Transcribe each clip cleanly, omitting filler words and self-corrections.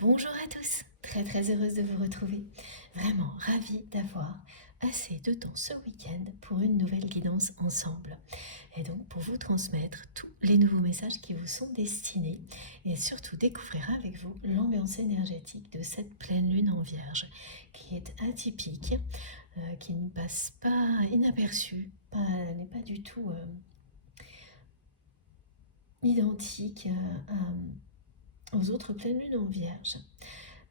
Bonjour à tous, très heureuse de vous retrouver. Vraiment ravie d'avoir assez de temps ce week-end pour une nouvelle guidance ensemble. Et donc pour vous transmettre tous les nouveaux messages qui vous sont destinés et surtout découvrir avec vous l'ambiance énergétique de cette pleine lune en vierge qui est atypique, qui ne passe pas inaperçue, n'est pas du tout identique aux autres pleines lunes en vierge.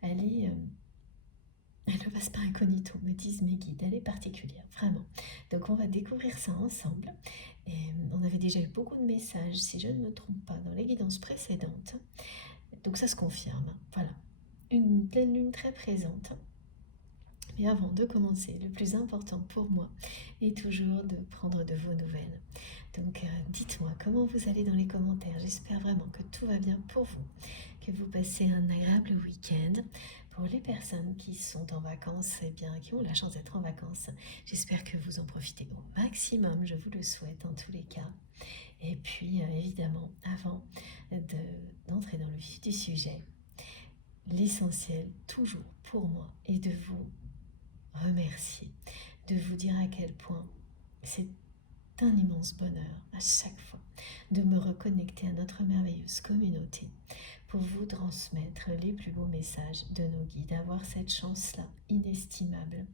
Elle ne passe pas incognito, me disent mes guides, elle est particulière, vraiment. Donc on va découvrir ça ensemble. Et on avait déjà eu beaucoup de messages, si je ne me trompe pas, dans les guidances précédentes. Donc ça se confirme, voilà. Une pleine lune très présente. Mais avant de commencer, le plus important pour moi est toujours de prendre de vos nouvelles. Donc dites-moi comment vous allez dans les commentaires. J'espère vraiment que tout va bien pour vous, que vous passez un agréable week-end. Pour les personnes qui sont en vacances, eh bien, qui ont la chance d'être en vacances, j'espère que vous en profitez au maximum, je vous le souhaite en tous les cas. Et puis évidemment, avant d'entrer dans le vif du sujet, l'essentiel toujours pour moi est de vous remercier, de vous dire à quel point c'est un immense bonheur à chaque fois de me reconnecter à notre merveilleuse communauté pour vous transmettre les plus beaux messages de nos guides, avoir cette chance-là inestimable.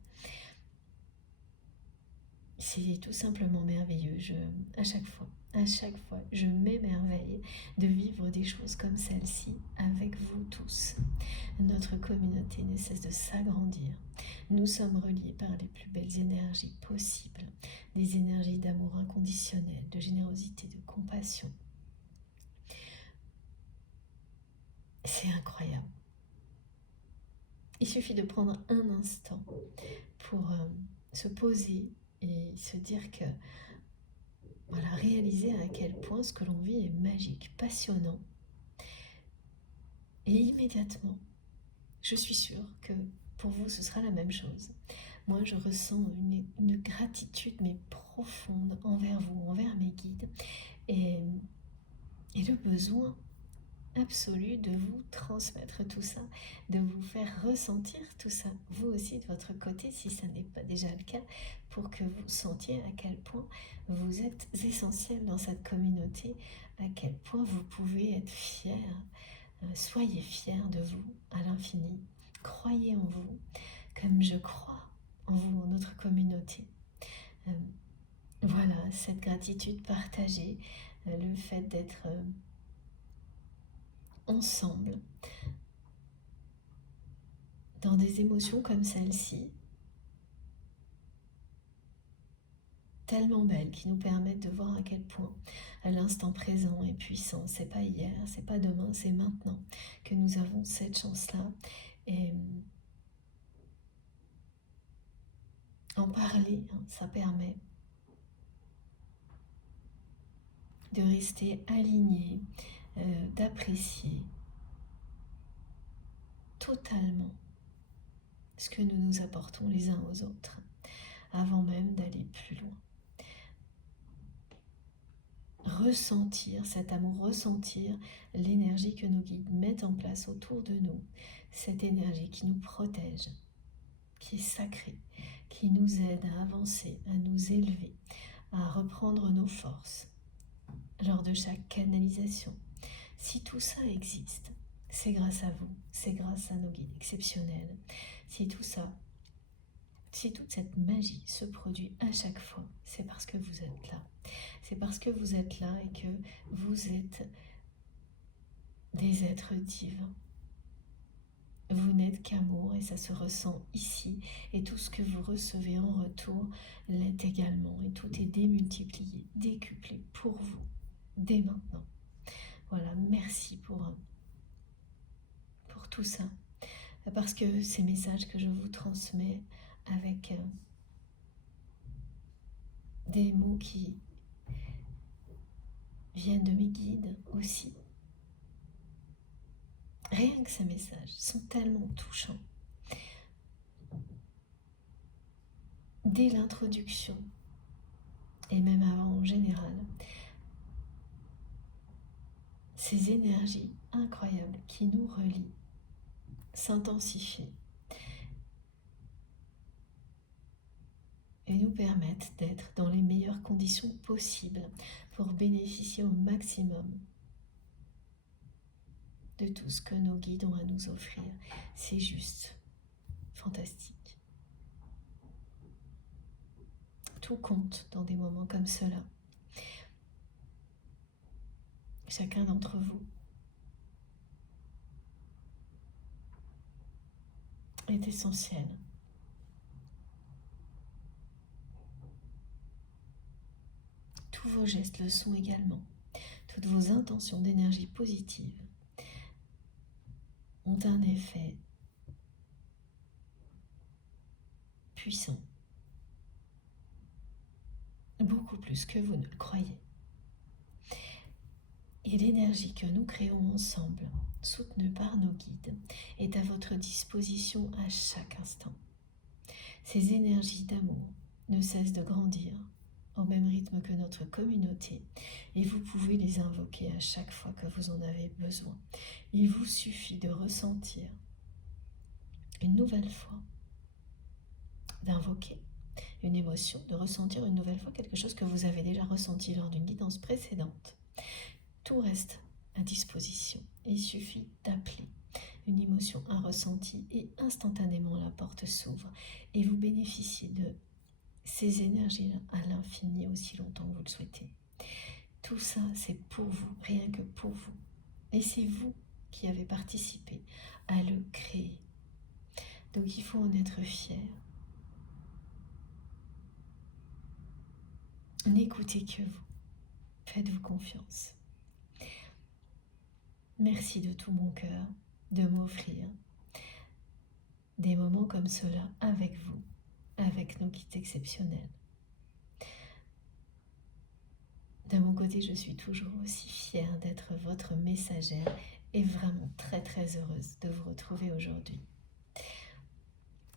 C'est tout simplement merveilleux. À chaque fois, je m'émerveille de vivre des choses comme celle-ci avec vous tous. Notre communauté ne cesse de s'agrandir. Nous sommes reliés par les plus belles énergies possibles, des énergies d'amour inconditionnel, de générosité, de compassion. C'est incroyable. Il suffit de prendre un instant pour se poser et se dire que, voilà, réaliser à quel point ce que l'on vit est magique, passionnant. Et immédiatement, je suis sûre que pour vous, ce sera la même chose. Moi, je ressens une gratitude, mais profonde, envers vous, envers mes guides, et le besoin absolu de vous transmettre tout ça, de vous faire ressentir tout ça, vous aussi de votre côté, si ça n'est pas déjà le cas, pour que vous sentiez à quel point vous êtes essentiel dans cette communauté, à quel point vous pouvez être fiers. Soyez fiers de vous à l'infini. Croyez en vous, comme je crois en vous, en notre communauté. Voilà, cette gratitude partagée, le fait d'être ensemble dans des émotions comme celle-ci, tellement belles, qui nous permettent de voir à quel point l'instant présent est puissant. C'est pas hier, c'est pas demain, c'est maintenant que nous avons cette chance-là. Et en parler, hein, ça permet de rester aligné, d'apprécier totalement ce que nous nous apportons les uns aux autres, avant même d'aller plus loin. Ressentir cet amour, ressentir l'énergie que nos guides mettent en place autour de nous, cette énergie qui nous protège, qui est sacrée, qui nous aide à avancer, à nous élever, à reprendre nos forces lors de chaque canalisation. Si tout ça existe, c'est grâce à vous, c'est grâce à nos guides exceptionnels. Si tout ça, si toute cette magie se produit à chaque fois, c'est parce que vous êtes là. C'est parce que vous êtes là et que vous êtes des êtres divins. Vous n'êtes qu'amour et ça se ressent ici. Et tout ce que vous recevez en retour l'est également. Et tout est démultiplié, décuplé pour vous, dès maintenant. Voilà, merci pour tout ça. Parce que ces messages que je vous transmets avec des mots qui viennent de mes guides aussi. Rien que ces messages sont tellement touchants. Dès l'introduction, et même avant en général, ces énergies incroyables qui nous relient s'intensifient et nous permettent d'être dans les meilleures conditions possibles pour bénéficier au maximum de tout ce que nos guides ont à nous offrir. C'est juste fantastique. Tout compte dans des moments comme cela. Chacun d'entre vous est essentiel. Tous vos gestes le sont également. Toutes vos intentions d'énergie positive ont un effet puissant, beaucoup plus que vous ne le croyez. Et l'énergie que nous créons ensemble, soutenue par nos guides, est à votre disposition à chaque instant. Ces énergies d'amour ne cessent de grandir au même rythme que notre communauté et vous pouvez les invoquer à chaque fois que vous en avez besoin. Il vous suffit de ressentir une nouvelle fois, d'invoquer une émotion, de ressentir une nouvelle fois quelque chose que vous avez déjà ressenti lors d'une guidance précédente. Tout reste à disposition. Il suffit d'appeler une émotion, un ressenti et instantanément la porte s'ouvre et vous bénéficiez de ces énergies-là à l'infini aussi longtemps que vous le souhaitez. Tout ça, c'est pour vous, rien que pour vous. Et c'est vous qui avez participé à le créer. Donc il faut en être fier. N'écoutez que vous. Faites-vous confiance. Merci de tout mon cœur de m'offrir des moments comme cela avec vous, avec nos guides exceptionnels. De mon côté, je suis toujours aussi fière d'être votre messagère et vraiment très très heureuse de vous retrouver aujourd'hui.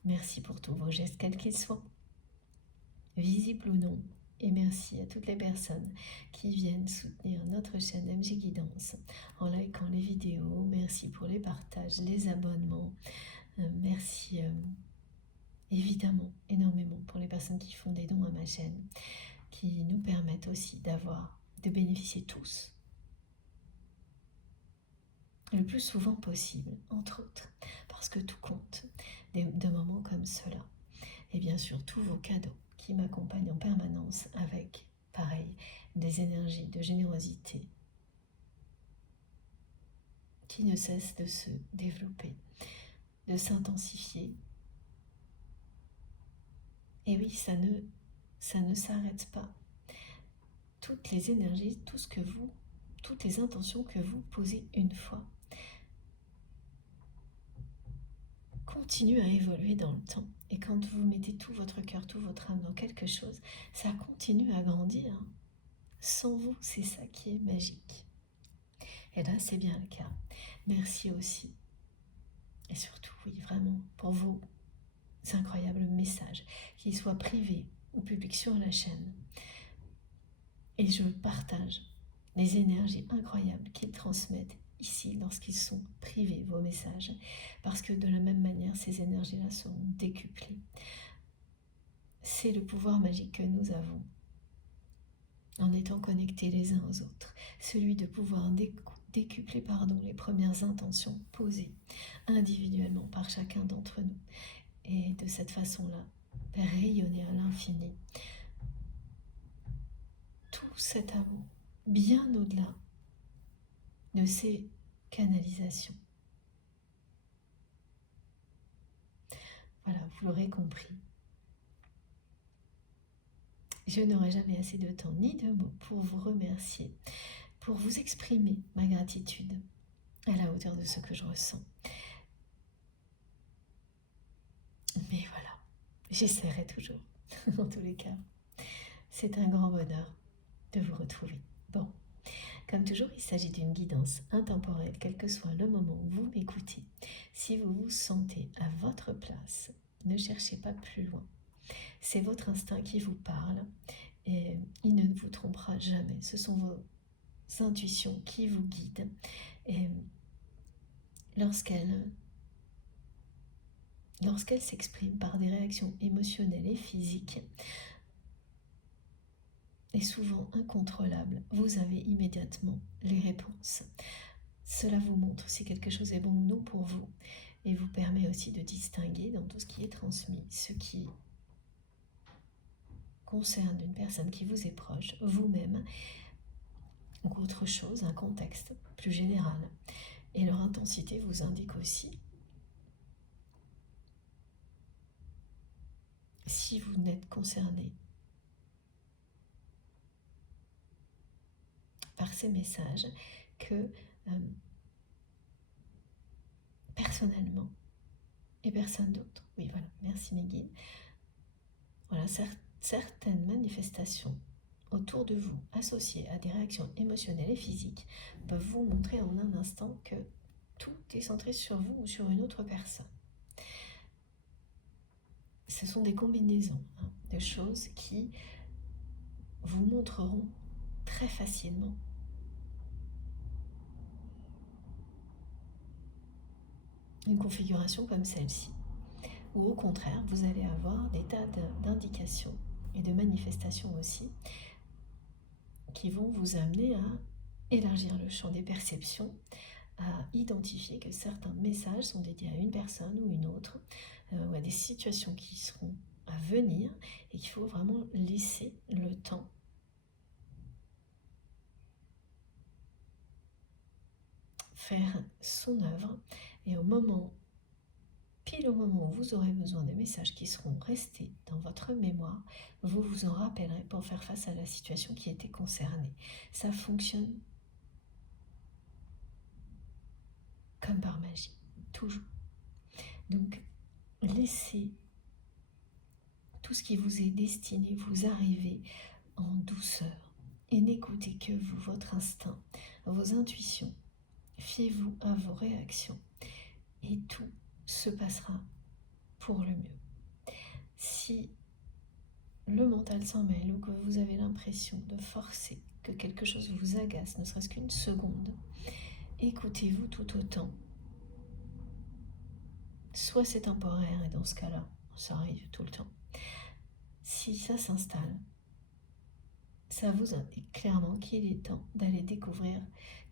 Merci pour tous vos gestes, quels qu'ils soient, visibles ou non. Et merci à toutes les personnes qui viennent soutenir notre chaîne MJ Guidance en likant les vidéos. Merci pour les partages, les abonnements. Merci évidemment énormément pour les personnes qui font des dons à ma chaîne, qui nous permettent aussi de bénéficier tous le plus souvent possible, entre autres, parce que tout compte de moments comme cela. Et bien sûr, tous vos cadeaux qui m'accompagnent en permanence avec, pareil, des énergies de générosité qui ne cessent de se développer, de s'intensifier. Et oui, ça ne s'arrête pas. Toutes les énergies, toutes les intentions que vous posez une fois continuent à évoluer dans le temps. Et quand vous mettez tout votre cœur, tout votre âme dans quelque chose, ça continue à grandir. Sans vous, c'est ça qui est magique. Et là, c'est bien le cas. Merci aussi. Et surtout, oui, vraiment, pour vos incroyables messages, qu'ils soient privés ou publics sur la chaîne. Et je partage les énergies incroyables qu'ils transmettent ici lorsqu'ils sont privés, vos messages, parce que de la même manière, ces énergies-là seront décuplées. C'est le pouvoir magique que nous avons en étant connectés les uns aux autres, celui de pouvoir décupler les premières intentions posées individuellement par chacun d'entre nous, et de cette façon-là, rayonner à l'infini tout cet amour, bien au-delà de ces canalisations. Voilà, vous l'aurez compris. Je n'aurai jamais assez de temps ni de mots pour vous remercier, pour vous exprimer ma gratitude à la hauteur de ce que je ressens. Mais voilà, j'essaierai toujours, en tous les cas. C'est un grand bonheur de vous retrouver. Bon, comme toujours, il s'agit d'une guidance intemporelle, quel que soit le moment où vous m'écoutez. Si vous vous sentez à votre place, ne cherchez pas plus loin. C'est votre instinct qui vous parle et il ne vous trompera jamais. Ce sont vos intuitions qui vous guident. Et lorsqu'elles lorsqu'elle s'exprime par des réactions émotionnelles et physiques, est souvent incontrôlable, vous avez immédiatement les réponses. Cela vous montre si quelque chose est bon ou non pour vous et vous permet aussi de distinguer dans tout ce qui est transmis ce qui concerne une personne qui vous est proche, vous-même, ou autre chose, un contexte plus général. Et leur intensité vous indique aussi si vous n'êtes concerné par ces messages que personnellement et personne d'autre. Oui, voilà, merci mes guides. Voilà, certaines manifestations autour de vous, associées à des réactions émotionnelles et physiques, peuvent vous montrer en un instant que tout est centré sur vous ou sur une autre personne. Ce sont des combinaisons de choses qui vous montreront très facilement une configuration comme celle-ci. Ou au contraire, vous allez avoir des tas d'indications et de manifestations aussi qui vont vous amener à élargir le champ des perceptions, à identifier que certains messages sont dédiés à une personne ou une autre, ou à des situations qui seront à venir, et qu'il faut vraiment laisser le temps faire son œuvre, et pile au moment où vous aurez besoin des messages qui seront restés dans votre mémoire, vous vous en rappellerez pour faire face à la situation qui était concernée. Ça fonctionne comme par magie, toujours. Donc, laissez tout ce qui vous est destiné vous arriver en douceur et n'écoutez que vous, votre instinct, vos intuitions. Fiez-vous à vos réactions et tout se passera pour le mieux. Si le mental s'en mêle ou que vous avez l'impression de forcer, que quelque chose vous agace, ne serait-ce qu'une seconde, écoutez-vous tout autant. Soit c'est temporaire et dans ce cas-là, ça arrive tout le temps. Si ça s'installe, ça vous indique clairement qu'il est temps d'aller découvrir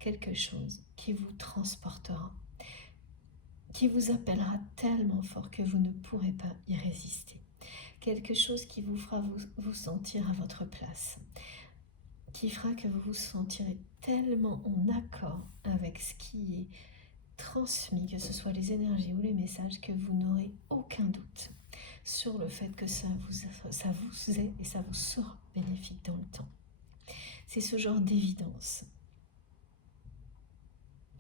quelque chose qui vous transportera, qui vous appellera tellement fort que vous ne pourrez pas y résister. Quelque chose qui vous fera vous sentir à votre place, qui fera que vous vous sentirez tellement en accord avec ce qui est transmis, que ce soit les énergies ou les messages, que vous n'aurez aucun doute sur le fait que ça vous est et ça vous sera bénéfique dans le temps. C'est ce genre d'évidence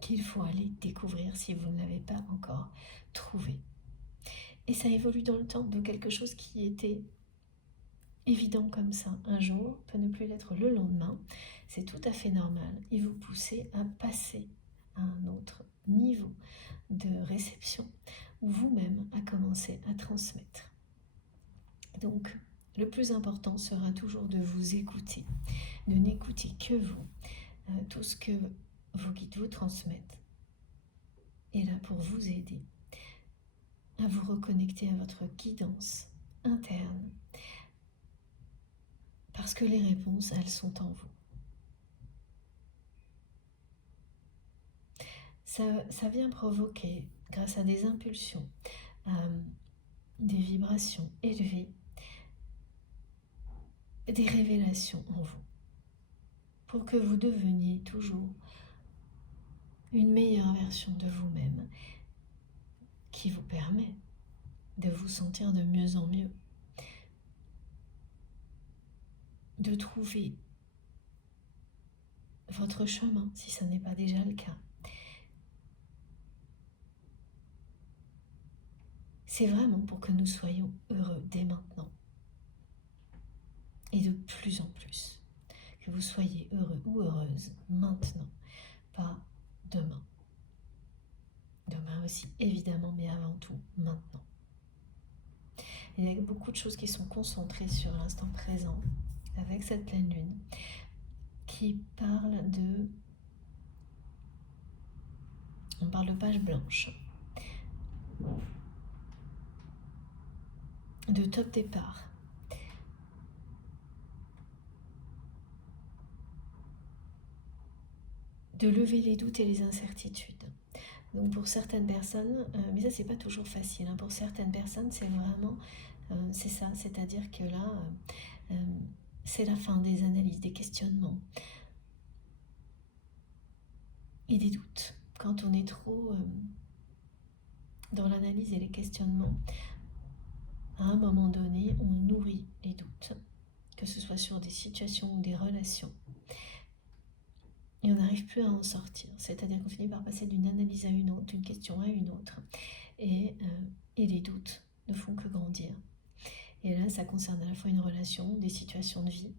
qu'il faut aller découvrir si vous ne l'avez pas encore trouvé. Et ça évolue dans le temps, de quelque chose qui était évident comme ça un jour peut ne plus l'être le lendemain. C'est tout à fait normal et vous poussez à passer à un autre niveau de réception où vous-même à commencer à transmettre. Donc, le plus important sera toujours de vous écouter, de n'écouter que vous. Tout ce que vos guides vous transmettent est là pour vous aider à vous reconnecter à votre guidance interne, parce que les réponses, elles sont en vous. Ça vient provoquer, grâce à des impulsions, des vibrations élevées, des révélations en vous, pour que vous deveniez toujours une meilleure version de vous-même, qui vous permet de vous sentir de mieux en mieux, de trouver votre chemin, si ce n'est pas déjà le cas. C'est vraiment pour que nous soyons heureux dès maintenant. Et de plus en plus. Que vous soyez heureux ou heureuse maintenant, pas demain. Demain aussi, évidemment, mais avant tout, maintenant. Il y a beaucoup de choses qui sont concentrées sur l'instant présent, avec cette pleine lune, qui parle de... On parle de page blanche. de top départ. De lever les doutes et les incertitudes. Donc pour certaines personnes, mais ça c'est pas toujours facile, hein, pour certaines personnes c'est vraiment, c'est ça, c'est-à-dire que là, c'est la fin des analyses, des questionnements et des doutes. Quand on est trop dans l'analyse et les questionnements, à un moment donné, on nourrit les doutes, que ce soit sur des situations ou des relations. Et on n'arrive plus à en sortir. C'est-à-dire qu'on finit par passer d'une analyse à une autre, d'une question à une autre. Et les doutes ne font que grandir. Et là, ça concerne à la fois une relation, des situations de vie,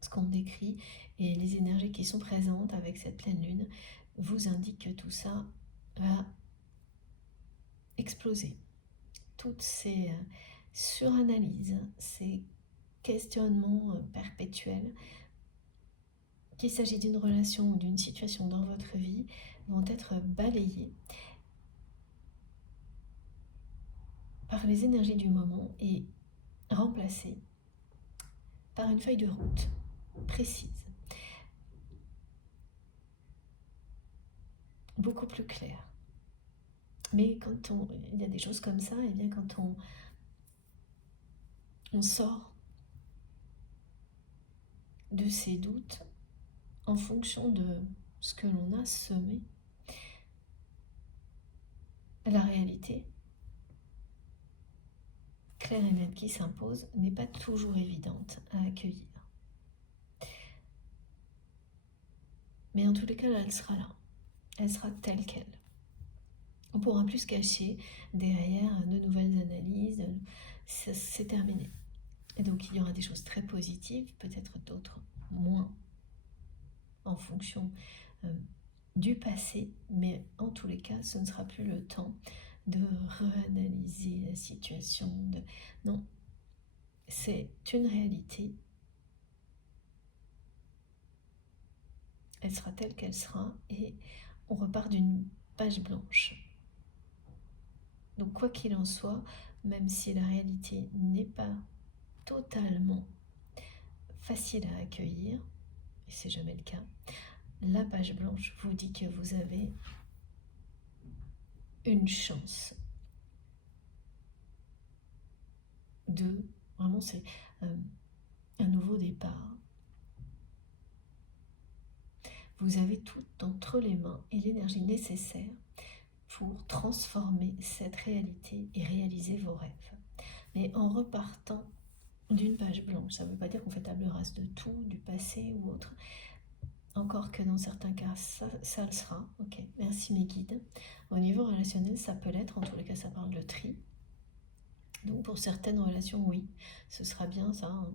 ce qu'on décrit, et les énergies qui sont présentes avec cette pleine lune vous indiquent que tout ça va exploser. Toutes ces suranalyses, ces questionnements perpétuels, qu'il s'agit d'une relation ou d'une situation dans votre vie, vont être balayés par les énergies du moment et remplacés par une feuille de route précise, beaucoup plus claire. Mais quand il y a des choses comme ça, et bien quand on sort de ces doutes en fonction de ce que l'on a semé, la réalité claire et nette qui s'impose n'est pas toujours évidente à accueillir. Mais en tous les cas, là, elle sera là. Elle sera telle qu'elle. On ne pourra plus se cacher derrière de nouvelles analyses. C'est terminé. Et donc, il y aura des choses très positives, peut-être d'autres moins, en fonction du passé. Mais en tous les cas, ce ne sera plus le temps de réanalyser la situation. Non, c'est une réalité. Elle sera telle qu'elle sera et on repart d'une page blanche. Donc quoi qu'il en soit, même si la réalité n'est pas totalement facile à accueillir, et c'est jamais le cas, la page blanche vous dit que vous avez une chance de, vraiment c'est un nouveau départ. Vous avez tout entre les mains et l'énergie nécessaire pour transformer cette réalité et réaliser vos rêves. Mais en repartant d'une page blanche, ça ne veut pas dire qu'on fait table rase de tout, du passé ou autre. Encore que dans certains cas, ça le sera. Ok, merci mes guides. Au niveau relationnel, ça peut l'être. En tous les cas, ça parle de tri. Donc pour certaines relations, oui, ce sera bien ça. Hein.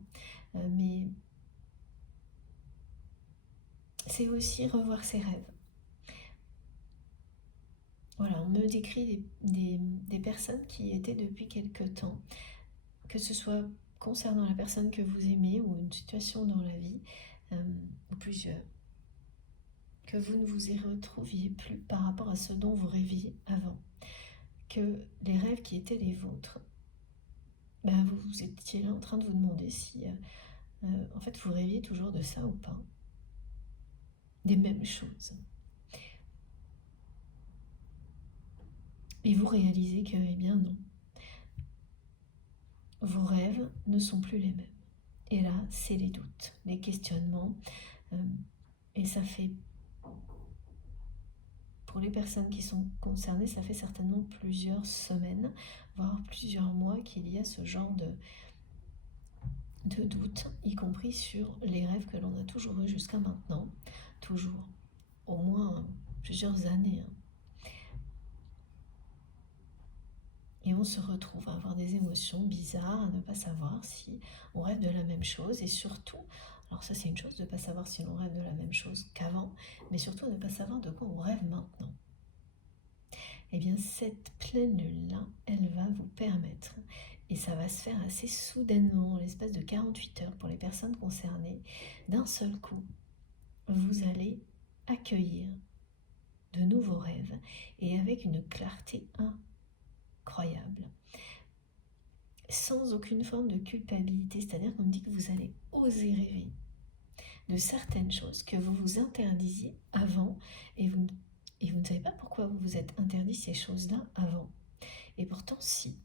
Mais c'est aussi revoir ses rêves. Voilà, on me décrit des personnes qui étaient depuis quelque temps, que ce soit concernant la personne que vous aimez ou une situation dans la vie, ou plusieurs, que vous ne vous y retrouviez plus par rapport à ce dont vous rêviez avant, que les rêves qui étaient les vôtres, vous étiez là en train de vous demander si en fait vous rêviez toujours de ça ou pas, des mêmes choses. Et vous réalisez que, eh bien non, vos rêves ne sont plus les mêmes. Et là, c'est les doutes, les questionnements, et ça fait, pour les personnes qui sont concernées, ça fait certainement plusieurs semaines, voire plusieurs mois qu'il y a ce genre de doute, y compris sur les rêves que l'on a toujours eus jusqu'à maintenant, toujours, au moins plusieurs années. Et on se retrouve à avoir des émotions bizarres, à ne pas savoir si on rêve de la même chose, et surtout, alors ça c'est une chose de ne pas savoir si l'on rêve de la même chose qu'avant, mais surtout de ne pas savoir de quoi on rêve maintenant. Eh bien cette pleine lune-là, elle va vous permettre, et ça va se faire assez soudainement, en l'espace de 48 heures pour les personnes concernées, d'un seul coup, vous allez accueillir de nouveaux rêves, et avec une clarté incroyable. sans aucune forme de culpabilité, c'est-à-dire qu'on me dit que vous allez oser rêver de certaines choses que vous vous interdisiez avant et vous ne savez pas pourquoi vous vous êtes interdit ces choses-là avant. Et pourtant, si.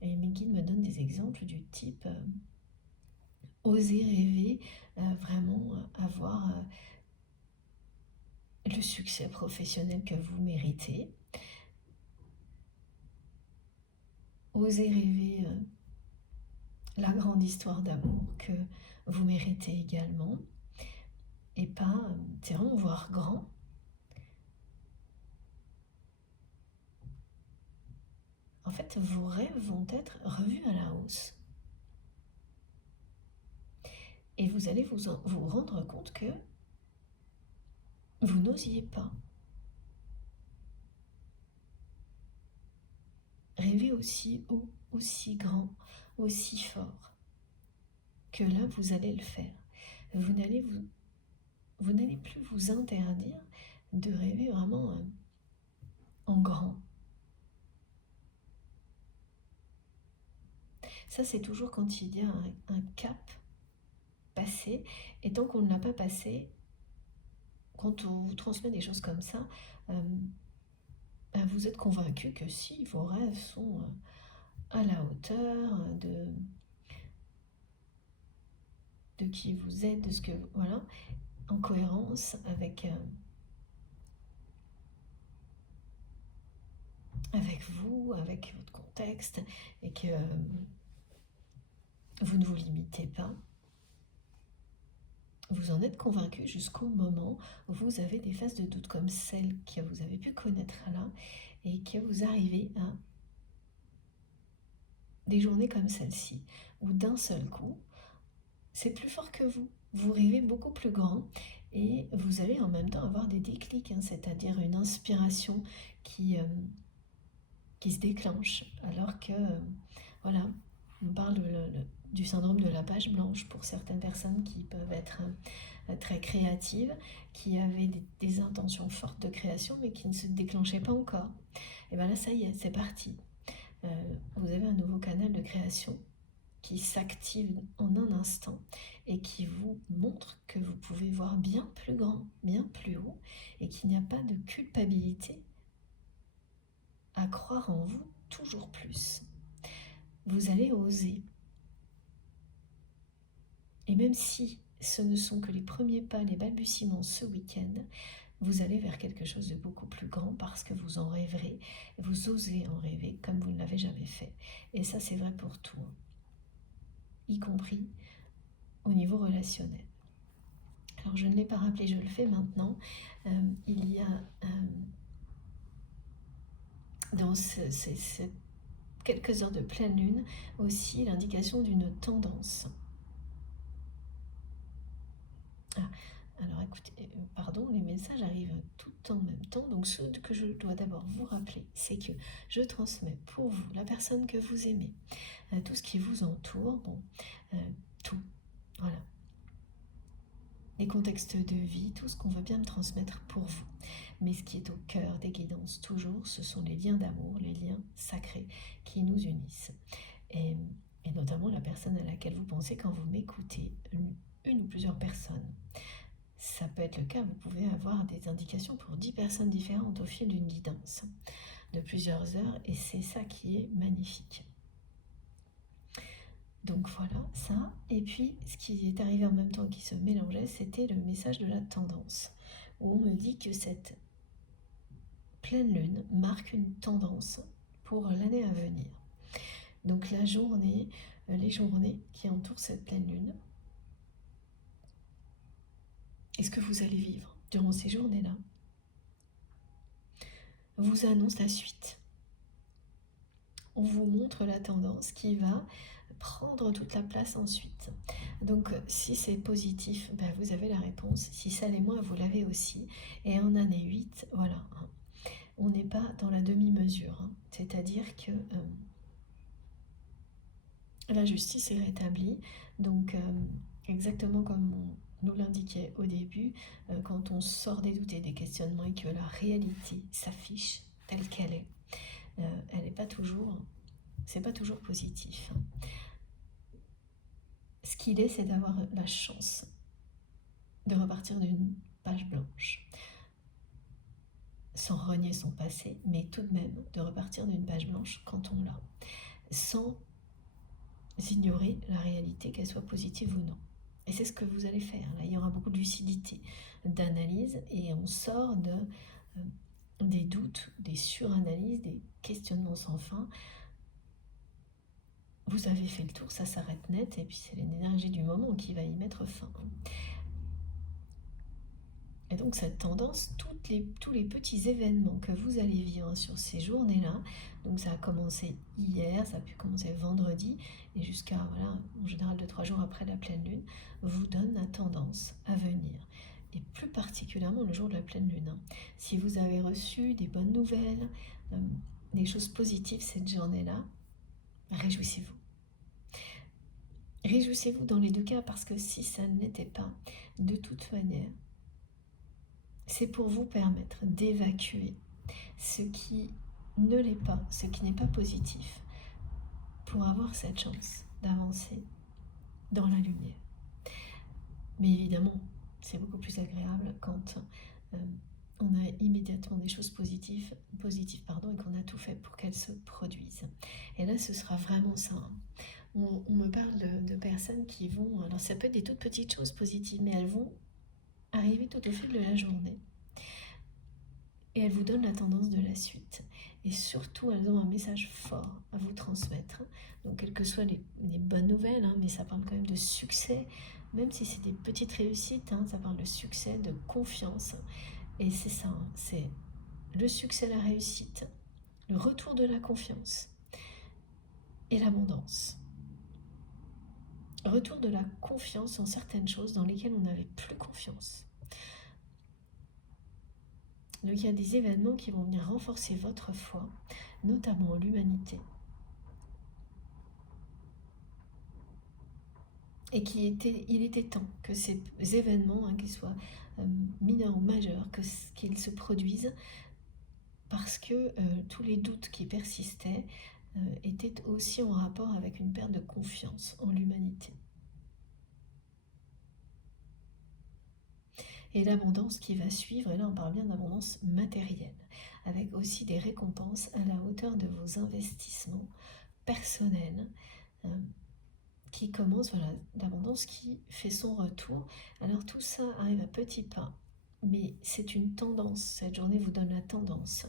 Et mes guides me donnent des exemples du type oser rêver, vraiment avoir le succès professionnel que vous méritez. Oser rêver la grande histoire d'amour que vous méritez également. Et pas, c'est vraiment voir grand. En fait, vos rêves vont être revus à la hausse. Et vous allez vous rendre compte que vous n'osiez pas rêver aussi haut, aussi grand, aussi fort, que là, vous allez le faire. Vous n'allez plus vous interdire de rêver vraiment en grand. Ça, c'est toujours quand il y a un cap passé, et tant qu'on ne l'a pas passé, quand on vous transmet des choses comme ça, vous êtes convaincu que si vos rêves sont à la hauteur de qui vous êtes, de ce que, voilà, en cohérence avec vous, avec votre contexte, et que vous ne vous limitez pas. Vous en êtes convaincu jusqu'au moment où vous avez des phases de doute comme celle que vous avez pu connaître là, et que vous arrivez à des journées comme celle-ci, où d'un seul coup, c'est plus fort que vous. Vous rêvez beaucoup plus grand, et vous allez en même temps avoir des déclics, c'est-à-dire une inspiration qui se déclenche, alors que, voilà, on parle du syndrome de la page blanche pour certaines personnes qui peuvent être très créatives, qui avaient des intentions fortes de création, mais qui ne se déclenchaient pas encore. Et bien là, ça y est, c'est parti. Vous avez un nouveau canal de création qui s'active en un instant et qui vous montre que vous pouvez voir bien plus grand, bien plus haut, et qu'il n'y a pas de culpabilité à croire en vous toujours plus. Vous allez oser. Et même si ce ne sont que les premiers pas, les balbutiements ce week-end, vous allez vers quelque chose de beaucoup plus grand parce que vous en rêverez, vous osez en rêver comme vous ne l'avez jamais fait. Et ça, c'est vrai pour tout, y compris au niveau relationnel. Alors, je ne l'ai pas rappelé, je le fais maintenant. Il y a dans ces quelques heures de pleine lune aussi l'indication d'une tendance. Alors écoutez, pardon, les messages arrivent tout en même temps, donc ce que je dois d'abord vous rappeler, c'est que je transmets pour vous, la personne que vous aimez, tout ce qui vous entoure, tout, voilà. Les contextes de vie, tout ce qu'on veut bien me transmettre pour vous. Mais ce qui est au cœur des guidances toujours, ce sont les liens d'amour, les liens sacrés qui nous unissent. Et notamment la personne à laquelle vous pensez quand vous m'écoutez, une ou plusieurs personnes. Ça peut être le cas, vous pouvez avoir des indications pour 10 personnes différentes au fil d'une guidance de plusieurs heures, et c'est ça qui est magnifique. Donc voilà, ça. Et puis, ce qui est arrivé en même temps qui se mélangeait, c'était le message de la tendance, où on me dit que cette pleine lune marque une tendance pour l'année à venir. Donc la journée, les journées qui entourent cette pleine lune, et ce que vous allez vivre durant ces journées-là, vous annonce la suite. On vous montre la tendance qui va prendre toute la place ensuite. Donc si c'est positif, vous avez la réponse. Si ça l'est moins, vous l'avez aussi. Et en année 8, voilà, on n'est pas dans la demi-mesure. C'est-à-dire que la justice est rétablie. Donc exactement comme on nous l'indiquait au début, quand on sort des doutes et des questionnements et que la réalité s'affiche telle qu'elle est, elle n'est pas toujours c'est pas toujours positif. Ce qu'il est, c'est d'avoir la chance de repartir d'une page blanche, sans renier son passé, mais tout de même de repartir d'une page blanche quand on l'a, sans ignorer la réalité, qu'elle soit positive ou non. Et c'est ce que vous allez faire. Là, il y aura beaucoup de lucidité, d'analyse, et on sort des doutes, des suranalyses, des questionnements sans fin. Vous avez fait le tour, ça s'arrête net, et puis c'est l'énergie du moment qui va y mettre fin. Et donc cette tendance, tous les petits événements que vous allez vivre sur ces journées-là, donc ça a commencé hier, ça a pu commencer vendredi, et jusqu'à, voilà, en général 2-3 jours après la pleine lune, vous donne la tendance à venir. Et plus particulièrement le jour de la pleine lune. Si vous avez reçu des bonnes nouvelles, des choses positives cette journée-là, réjouissez-vous. Réjouissez-vous dans les deux cas, parce que si ça ne l'était pas, de toute manière, c'est pour vous permettre d'évacuer ce qui ne l'est pas, ce qui n'est pas positif, pour avoir cette chance d'avancer dans la lumière. Mais évidemment, c'est beaucoup plus agréable quand on a immédiatement des choses positives et qu'on a tout fait pour qu'elles se produisent. Et là, ce sera vraiment ça. On me parle de personnes qui vont... Alors ça peut être des toutes petites choses positives, mais elles vont arriver tout au fil de la journée. Et elles vous donnent la tendance de la suite. Et surtout, elles ont un message fort à vous transmettre. Donc, quelles que soient les bonnes nouvelles, mais ça parle quand même de succès, même si c'est des petites réussites, ça parle de succès, de confiance. Et c'est ça, c'est le succès, la réussite, le retour de la confiance et l'abondance. Retour de la confiance en certaines choses dans lesquelles on n'avait plus confiance. Donc il y a des événements qui vont venir renforcer votre foi, notamment en l'humanité. Et il était temps que ces événements, qu'ils soient mineurs ou majeurs, qu'ils se produisent, parce que tous les doutes qui persistaient étaient aussi en rapport avec une perte de confiance en l'humanité. Et l'abondance qui va suivre, et là on parle bien d'abondance matérielle, avec aussi des récompenses à la hauteur de vos investissements personnels, qui commence, voilà, l'abondance qui fait son retour. Alors tout ça arrive à petits pas, mais c'est une tendance. Cette journée vous donne la tendance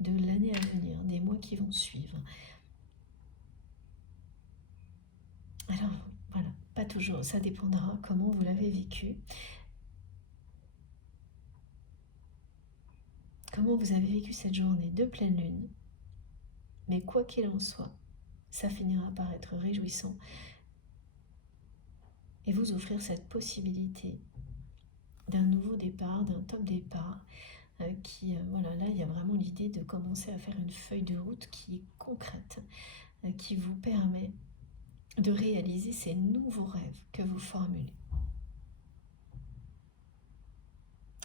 de l'année à venir, des mois qui vont suivre. Alors voilà, pas toujours, ça dépendra comment vous l'avez vécu. Comment vous avez vécu cette journée de pleine lune. Mais quoi qu'il en soit, ça finira par être réjouissant et vous offrir cette possibilité d'un nouveau départ, d'un top départ, voilà, là il y a vraiment l'idée de commencer à faire une feuille de route qui est concrète, qui vous permet de réaliser ces nouveaux rêves que vous formulez.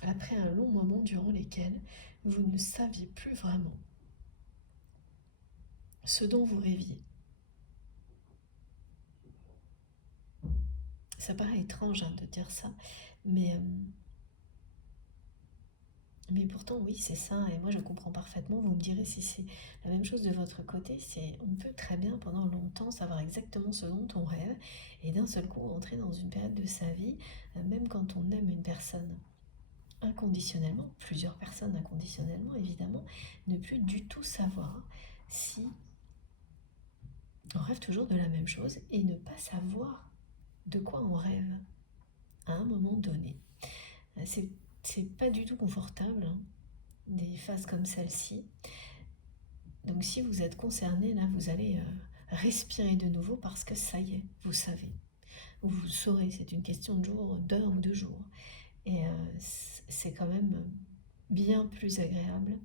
Après un long moment durant lesquels vous ne saviez plus vraiment ce dont vous rêviez. Ça paraît étrange de dire ça, mais pourtant oui c'est ça, et moi je comprends parfaitement. Vous me direz si c'est la même chose de votre côté. On peut très bien pendant longtemps savoir exactement ce dont on rêve, et d'un seul coup entrer dans une période de sa vie, même quand on aime une personne inconditionnellement, plusieurs personnes inconditionnellement évidemment, ne plus du tout savoir si on rêve toujours de la même chose, et ne pas savoir de quoi on rêve à un moment donné. C'est pas du tout confortable, des phases comme celle-ci. Donc si vous êtes concerné, là vous allez respirer de nouveau, parce que ça y est, vous savez. Vous saurez, c'est une question de jours, d'heures ou de jours. Et c'est quand même bien plus agréable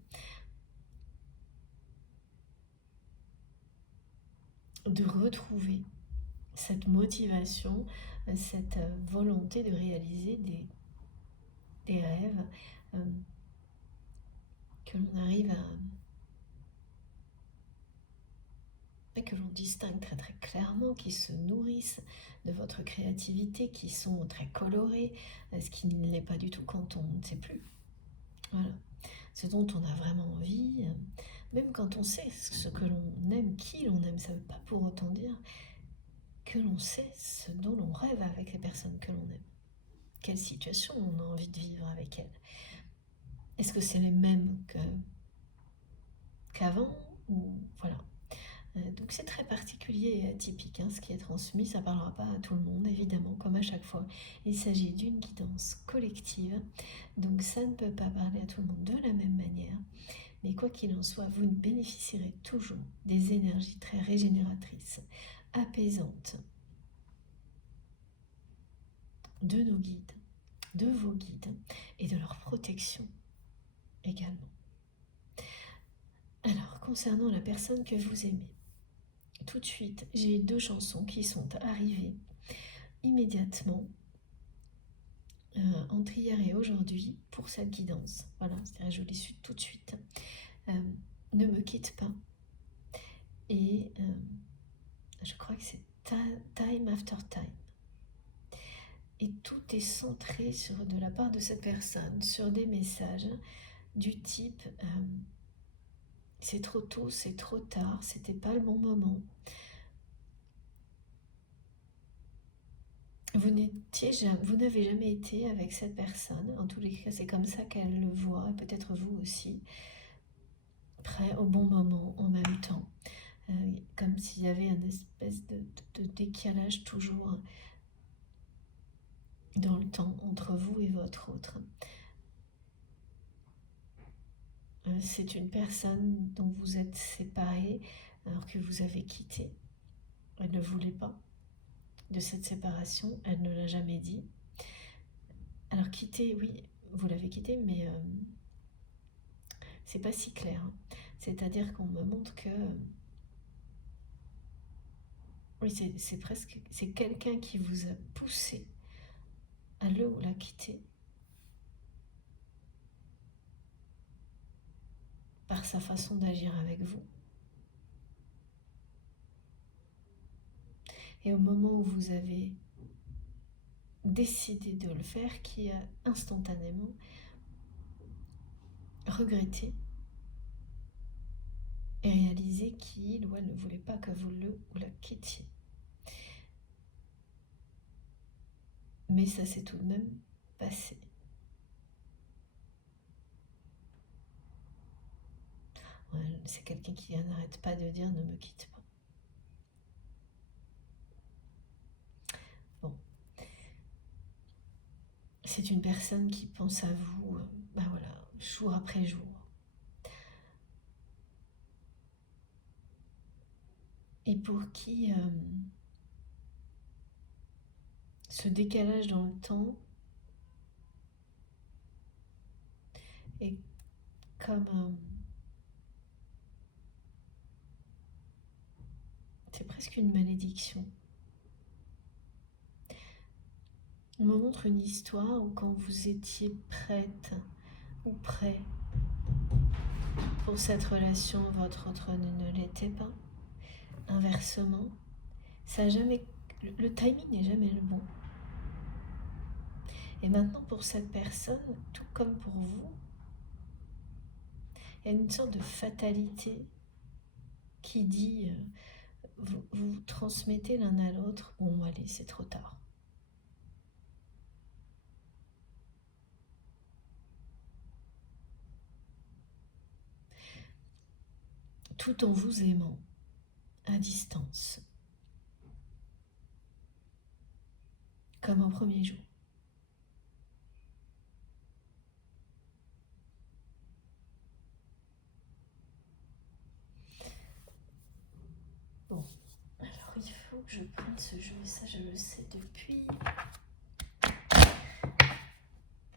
de retrouver cette motivation, cette volonté de réaliser des rêves, que l'on arrive mais que l'on distingue très très clairement, qui se nourrissent de votre créativité, qui sont très colorés, ce qui ne l'est pas du tout quand on ne sait plus. Voilà. Ce dont on a vraiment envie, même quand on sait ce que l'on aime, qui l'on aime, ça ne veut pas pour autant dire que l'on sait ce dont l'on rêve avec les personnes que l'on aime. Quelle situation on a envie de vivre avec elles. Est-ce que c'est les mêmes qu'avant ou voilà. Donc c'est très particulier et atypique, ce qui est transmis, ça ne parlera pas à tout le monde, évidemment, comme à chaque fois. Il s'agit d'une guidance collective, donc ça ne peut pas parler à tout le monde de la même manière, mais quoi qu'il en soit, vous bénéficierez toujours des énergies très régénératrices, apaisantes de nos guides, de vos guides et de leur protection également. Alors, concernant la personne que vous aimez, tout de suite, j'ai 2 chansons qui sont arrivées immédiatement entre hier et aujourd'hui pour cette guidance. Voilà, c'est-à-dire je les suis tout de suite. Ne me quitte pas. Et je crois que c'est Time After Time. Et tout est centré de la part de cette personne sur des messages du type c'est trop tôt, c'est trop tard, c'était pas le bon moment. Vous n'avez jamais été avec cette personne, en tous les cas c'est comme ça qu'elle le voit, peut-être vous aussi, prêt au bon moment en même temps, comme s'il y avait une espèce de décalage toujours dans le temps entre vous et votre autre. C'est une personne dont vous êtes séparés alors que vous avez quitté. Elle ne voulait pas de cette séparation, elle ne l'a jamais dit. Alors quitter, oui, vous l'avez quitté, mais c'est pas si clair. C'est-à-dire qu'on me montre que oui, c'est quelqu'un qui vous a poussé à le ou la quitter par sa façon d'agir avec vous. Et au moment où vous avez décidé de le faire, qui a instantanément regretté et réalisé qu'il ou elle ne voulait pas que vous le ou la quittiez. Mais ça s'est tout de même passé. C'est quelqu'un qui n'arrête pas de dire ne me quitte pas. Bon. C'est une personne qui pense à vous, voilà, jour après jour. Et pour qui ce décalage dans le temps est comme c'est presque une malédiction. On me montre une histoire où quand vous étiez prête ou prêt pour cette relation, votre autre ne l'était pas. Inversement, ça a jamais, le timing n'est jamais le bon. Et maintenant, pour cette personne, tout comme pour vous, il y a une sorte de fatalité qui dit vous transmettez l'un à l'autre, bon allez, c'est trop tard. Tout en vous aimant, à distance, comme au premier jour. Bon, alors il faut que je prenne ce jeu, et ça je le sais depuis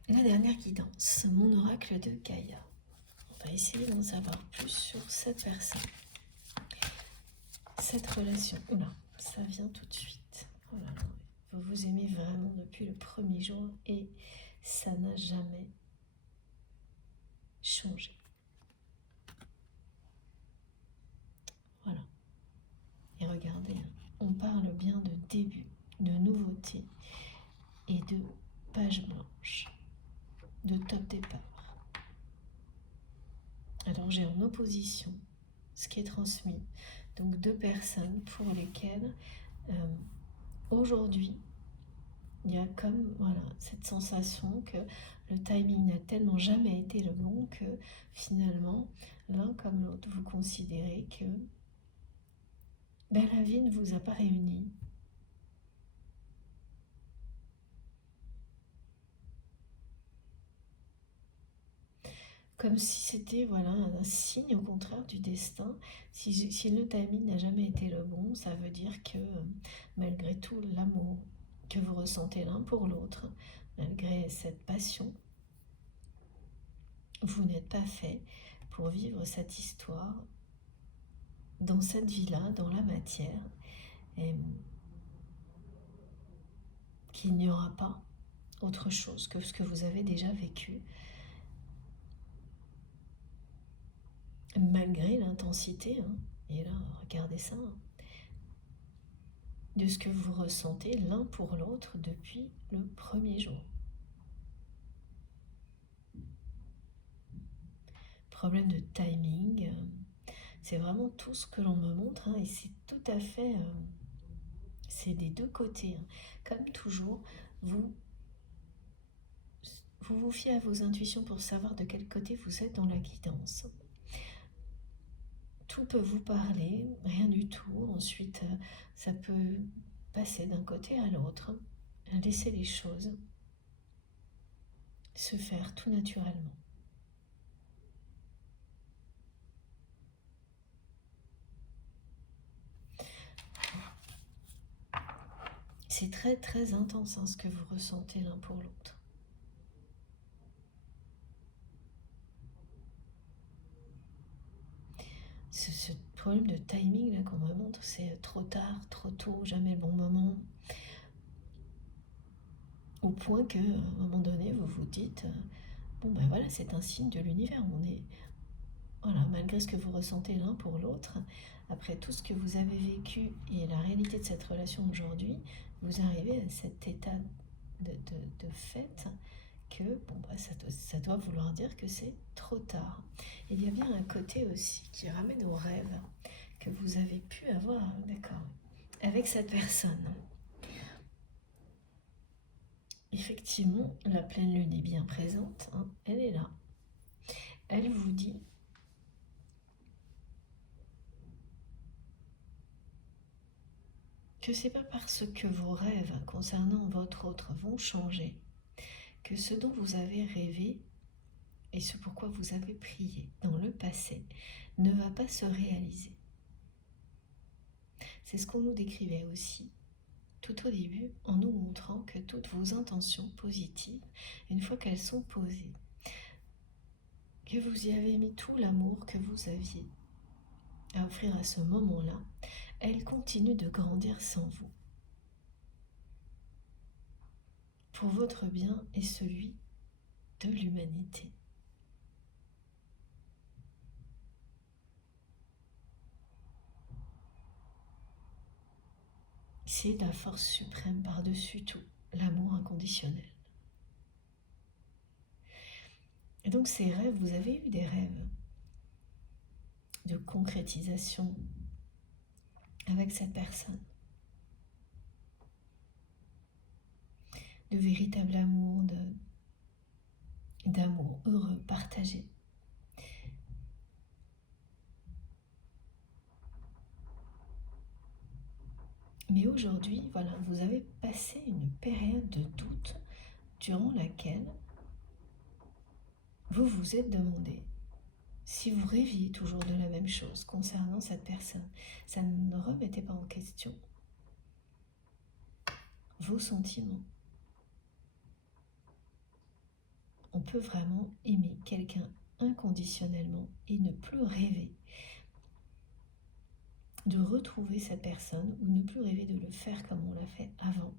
la dernière guidance, mon oracle de Gaïa. On va essayer d'en savoir plus sur cette personne, cette relation. Oula, ça vient tout de suite. Oh là là, vous vous aimez vraiment depuis le premier jour et ça n'a jamais changé. Voilà. bien de début, de nouveauté et de page blanche, de top départ. Alors j'ai en opposition ce qui est transmis, donc 2 personnes pour lesquelles aujourd'hui il y a comme voilà, cette sensation que le timing n'a tellement jamais été le bon que finalement l'un comme l'autre vous considérez que la vie ne vous a pas réunis. Comme si c'était voilà, un signe au contraire du destin. Si le timing n'a jamais été le bon, ça veut dire que malgré tout l'amour que vous ressentez l'un pour l'autre, malgré cette passion, vous n'êtes pas fait pour vivre cette histoire dans cette vie-là, dans la matière, et qu'il n'y aura pas autre chose que ce que vous avez déjà vécu, malgré l'intensité, hein, et là, regardez ça, hein, de ce que vous ressentez l'un pour l'autre depuis le premier jour. Problème de timing, c'est vraiment tout ce que l'on me montre, hein, et c'est tout à fait, c'est des deux côtés, hein. Comme toujours, vous vous fiez à vos intuitions pour savoir de quel côté vous êtes dans la guidance. Tout peut vous parler, rien du tout. Ensuite, ça peut passer d'un côté à l'autre. Laissez les choses se faire tout naturellement. C'est très très intense, hein, ce que vous ressentez l'un pour l'autre. Ce problème de timing là qu'on me montre, c'est trop tard, trop tôt, jamais le bon moment. Au point que, à un moment donné, vous vous dites, bon ben voilà, c'est un signe de l'univers. On est, voilà, malgré ce que vous ressentez l'un pour l'autre, après tout ce que vous avez vécu et la réalité de cette relation aujourd'hui, vous arrivez à cet état de fait que bon, bah, ça doit vouloir dire que c'est trop tard. Il y a bien un côté aussi qui ramène aux rêves que vous avez pu avoir, d'accord, avec cette personne. Effectivement, la pleine lune est bien présente, hein, elle est là. Elle vous dit que c'est pas parce que vos rêves concernant votre autre vont changer que ce dont vous avez rêvé et ce pourquoi vous avez prié dans le passé ne va pas se réaliser. C'est ce qu'on nous décrivait aussi tout au début en nous montrant que toutes vos intentions positives, une fois qu'elles sont posées, que vous y avez mis tout l'amour que vous aviez à offrir à ce moment-là, elles continuent de grandir sans vous. Pour votre bien et celui de l'humanité. C'est la force suprême par-dessus tout, l'amour inconditionnel. Et donc ces rêves, vous avez eu des rêves de concrétisation avec cette personne, de véritable amour, d'amour heureux, partagé. Mais aujourd'hui, voilà, vous avez passé une période de doute durant laquelle vous vous êtes demandé si vous rêviez toujours de la même chose concernant cette personne. Ça ne remettait pas en question vos sentiments. On peut vraiment aimer quelqu'un inconditionnellement et ne plus rêver de retrouver cette personne ou ne plus rêver de le faire comme on l'a fait avant.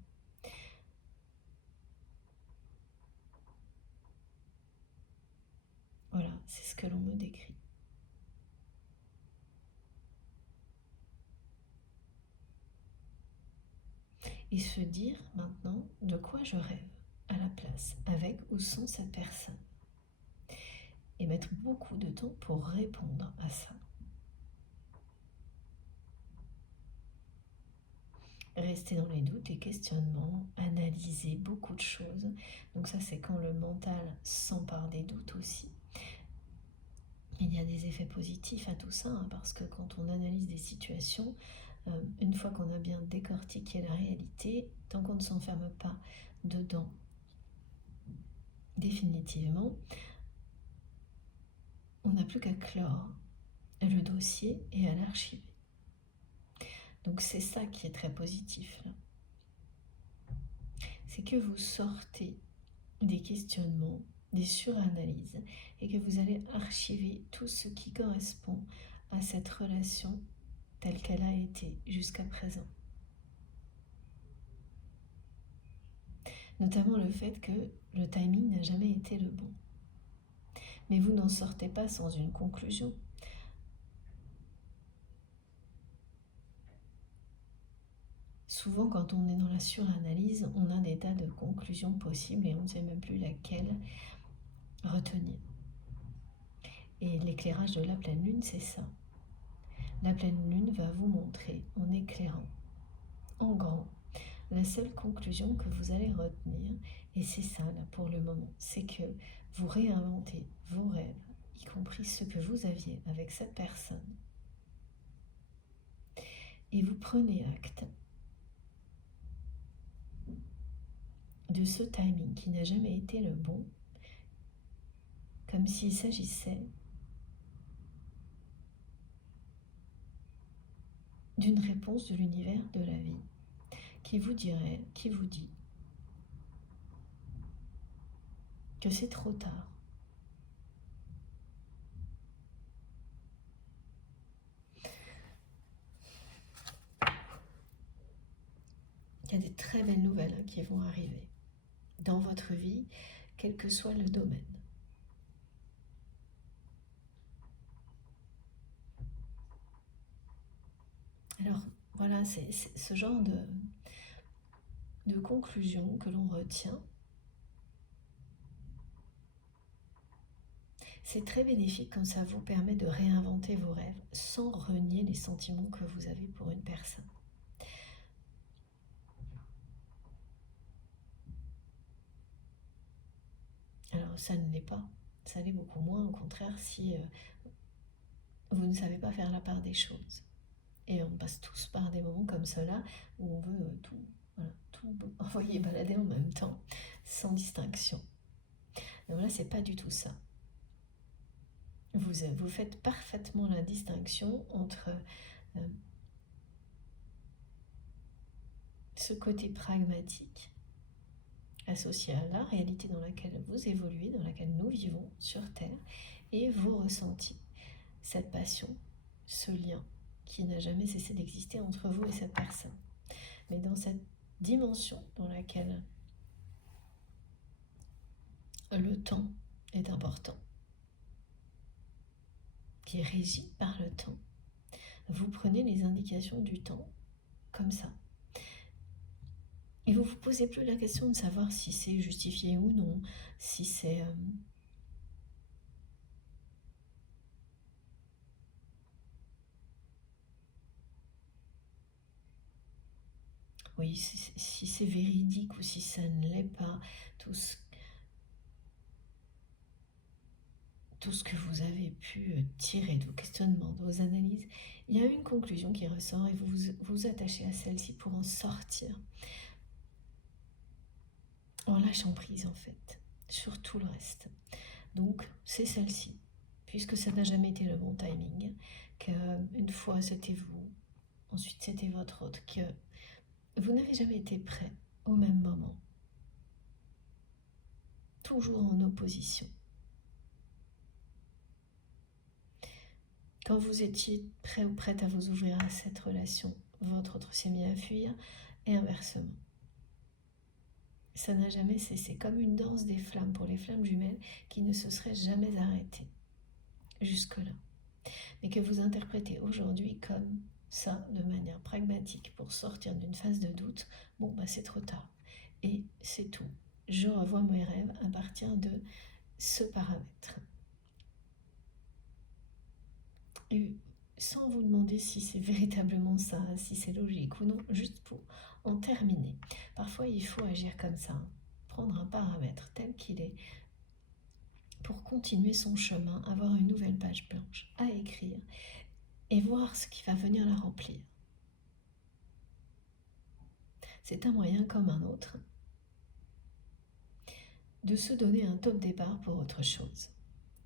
Voilà, c'est ce que l'on me décrit. et se dire maintenant de quoi je rêve à la place, avec ou sans cette personne. Et mettre beaucoup de temps pour répondre à ça. Rester dans les doutes et questionnements, analyser beaucoup de choses. Donc ça, c'est quand le mental s'empare des doutes aussi. Il y a des effets positifs à tout ça, hein, parce que quand on analyse des situations, une fois qu'on a bien décortiqué la réalité, tant qu'on ne s'enferme pas dedans définitivement, on n'a plus qu'à clore le dossier et à l'archiver. Donc c'est ça qui est très positif là. C'est que vous sortez des questionnements, des suranalyses, et que vous allez archiver tout ce qui correspond à cette relation telle qu'elle a été jusqu'à présent. Notamment le fait que le timing n'a jamais été le bon. Mais vous n'en sortez pas sans une conclusion. Souvent, quand on est dans la suranalyse, on a des tas de conclusions possibles et on ne sait même plus laquelle retenir. Et l'éclairage de la pleine lune, c'est ça. La pleine lune va vous montrer, en éclairant, en grand, la seule conclusion que vous allez retenir, et c'est ça là pour le moment, c'est que vous réinventez vos rêves, y compris ceux que vous aviez avec cette personne, et vous prenez acte de ce timing qui n'a jamais été le bon, comme s'il s'agissait d'une réponse de l'univers de la vie qui vous dit que c'est trop tard. Il y a des très belles nouvelles qui vont arriver dans votre vie, quel que soit le domaine. Alors voilà, c'est ce genre de conclusion que l'on retient. C'est très bénéfique quand ça vous permet de réinventer vos rêves sans renier les sentiments que vous avez pour une personne. Alors ça ne l'est pas, ça l'est beaucoup moins, au contraire, si vous ne savez pas faire la part des choses. Et on passe tous par des moments comme cela où on veut tout envoyer balader en même temps, sans distinction. Donc là, c'est pas du tout ça. Vous faites parfaitement la distinction entre ce côté pragmatique associé à la réalité dans laquelle vous évoluez, dans laquelle nous vivons sur Terre, et vos ressentis, cette passion, ce lien qui n'a jamais cessé d'exister entre vous et cette personne. Mais dans cette dimension dans laquelle le temps est important, qui est régi par le temps, vous prenez les indications du temps comme ça. Et vous ne vous posez plus la question de savoir si c'est justifié ou non, si c'est... oui, si c'est véridique ou si ça ne l'est pas, tout ce que vous avez pu tirer de vos questionnements, de vos analyses, il y a une conclusion qui ressort et vous vous attachez à celle-ci pour en sortir. En lâchant prise en fait, sur tout le reste. Donc c'est celle-ci, puisque ça n'a jamais été le bon timing, qu'une fois c'était vous, ensuite c'était votre autre, que vous n'avez jamais été prêt au même moment. Toujours en opposition. Quand vous étiez prêt ou prête à vous ouvrir à cette relation, votre autre s'est mis à fuir, et inversement. Ça n'a jamais cessé, comme une danse des flammes pour les flammes jumelles qui ne se serait jamais arrêtée jusque-là, mais que vous interprétez aujourd'hui comme ça de manière pragmatique pour sortir d'une phase de doute, bon bah c'est trop tard. Et c'est tout. Je revois mes rêves à partir de ce paramètre. Et sans vous demander si c'est véritablement ça, si c'est logique ou non, juste pour en terminer. Parfois il faut agir comme ça, prendre un paramètre tel qu'il est, pour continuer son chemin, avoir une nouvelle page blanche à écrire et voir ce qui va venir la remplir. C'est un moyen comme un autre de se donner un top départ pour autre chose,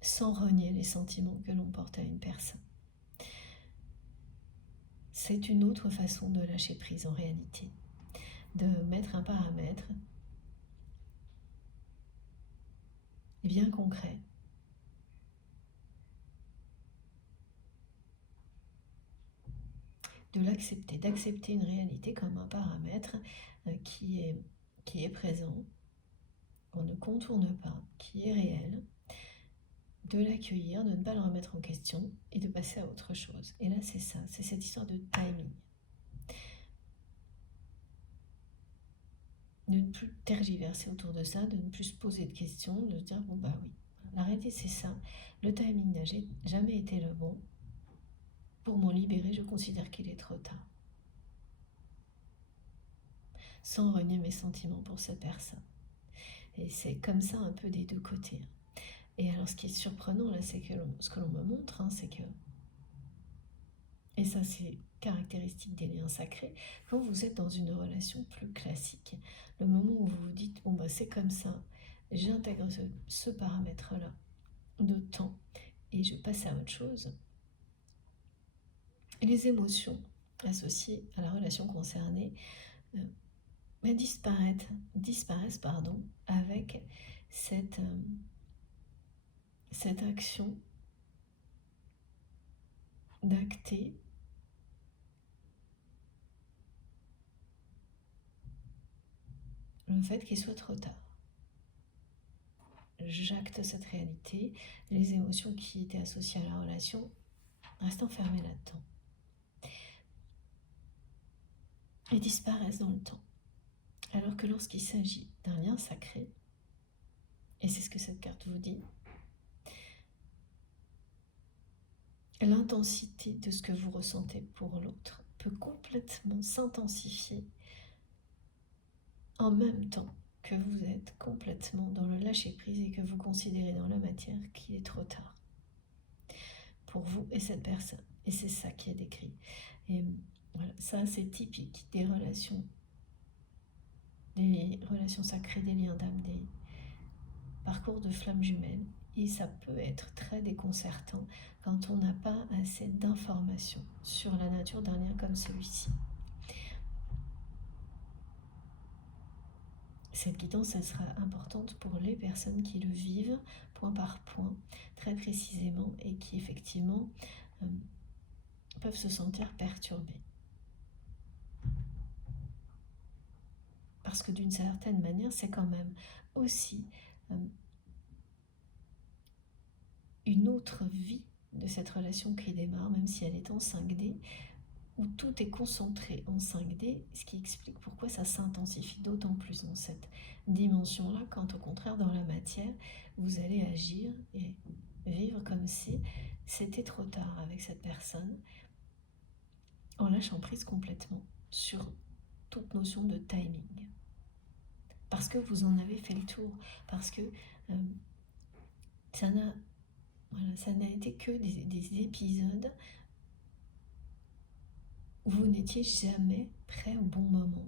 sans renier les sentiments que l'on porte à une personne. C'est une autre façon de lâcher prise en réalité, de mettre un paramètre bien concret, de l'accepter, d'accepter une réalité comme un paramètre qui est présent, qu'on ne contourne pas, qui est réel, de l'accueillir, de ne pas le remettre en question et de passer à autre chose. Et là, c'est ça, c'est cette histoire de timing. De ne plus tergiverser autour de ça, de ne plus se poser de questions, de se dire, bon bah oui, la réalité c'est ça, le timing n'a jamais été le bon. Pour m'en libérer, je considère qu'il est trop tard. Sans renier mes sentiments pour cette personne. Et c'est comme ça un peu des deux côtés. Et alors ce qui est surprenant là, c'est que ce que l'on me montre, c'est que, et ça c'est caractéristique des liens sacrés, quand vous êtes dans une relation plus classique, le moment où vous vous dites, bon bah c'est comme ça, j'intègre ce paramètre-là de temps et je passe à autre chose, et les émotions associées à la relation concernée disparaissent avec cette action d'acter le fait qu'il soit trop tard. J'acte cette réalité, les émotions qui étaient associées à la relation restent enfermées là-dedans et disparaissent dans le temps. Alors que lorsqu'il s'agit d'un lien sacré, et c'est ce que cette carte vous dit, l'intensité de ce que vous ressentez pour l'autre peut complètement s'intensifier en même temps que vous êtes complètement dans le lâcher-prise et que vous considérez dans la matière qu'il est trop tard pour vous et cette personne. Et c'est ça qui est décrit. Et voilà, ça c'est typique des relations sacrées, des liens d'âme, des parcours de flammes jumelles. Et ça peut être très déconcertant quand on n'a pas assez d'informations sur la nature d'un lien comme celui-ci. Cette guidance, elle sera importante pour les personnes qui le vivent point par point, très précisément, et qui effectivement peuvent se sentir perturbées. Parce que d'une certaine manière, c'est quand même aussi une autre vie de cette relation qui démarre, même si elle est en 5D, où tout est concentré en 5D, ce qui explique pourquoi ça s'intensifie d'autant plus dans cette dimension-là, quand au contraire dans la matière, vous allez agir et vivre comme si c'était trop tard avec cette personne, en lâchant prise complètement sur toute notion de timing. Parce que vous en avez fait le tour, parce que ça n'a été que des épisodes où vous n'étiez jamais prêt au bon moment.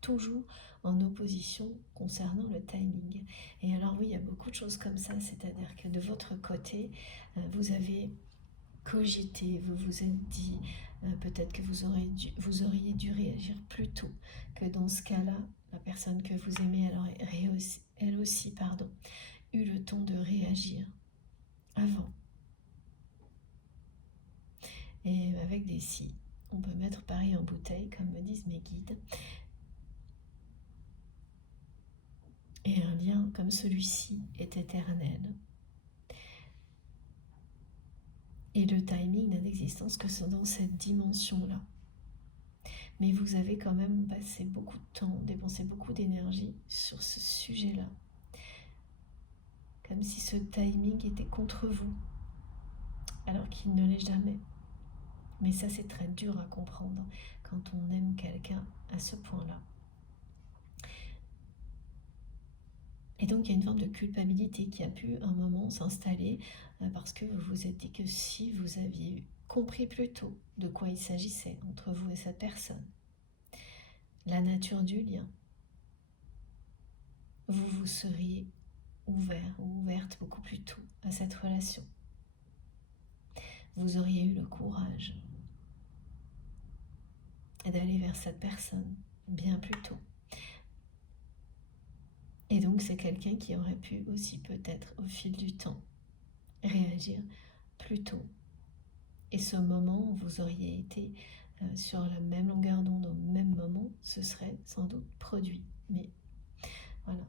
Toujours en opposition concernant le timing. Et alors oui, il y a beaucoup de choses comme ça, c'est-à-dire que de votre côté, vous avez cogité, vous vous êtes dit peut-être que vous auriez dû réagir plus tôt, que dans ce cas-là, la personne que vous aimez, elle aussi, eu le temps de réagir avant. Et avec des si, on peut mettre pareil en bouteille, comme me disent mes guides. Et un lien comme celui-ci est éternel. Et le timing n'a d'existence que dans cette dimension-là. Mais vous avez quand même passé beaucoup de temps, dépensé beaucoup d'énergie sur ce sujet-là. Comme si ce timing était contre vous, alors qu'il ne l'est jamais. Mais ça, c'est très dur à comprendre quand on aime quelqu'un à ce point-là. Et donc, il y a une forme de culpabilité qui a pu un moment s'installer parce que vous vous êtes dit que si vous aviez compris plus tôt de quoi il s'agissait entre vous et cette personne, la nature du lien, vous vous seriez ouvert ou ouverte beaucoup plus tôt à cette relation. Vous auriez eu le courage d'aller vers cette personne bien plus tôt. Et donc c'est quelqu'un qui aurait pu aussi peut-être au fil du temps réagir plus tôt. Et ce moment où vous auriez été sur la même longueur d'onde au même moment, ce serait sans doute produit. Mais voilà,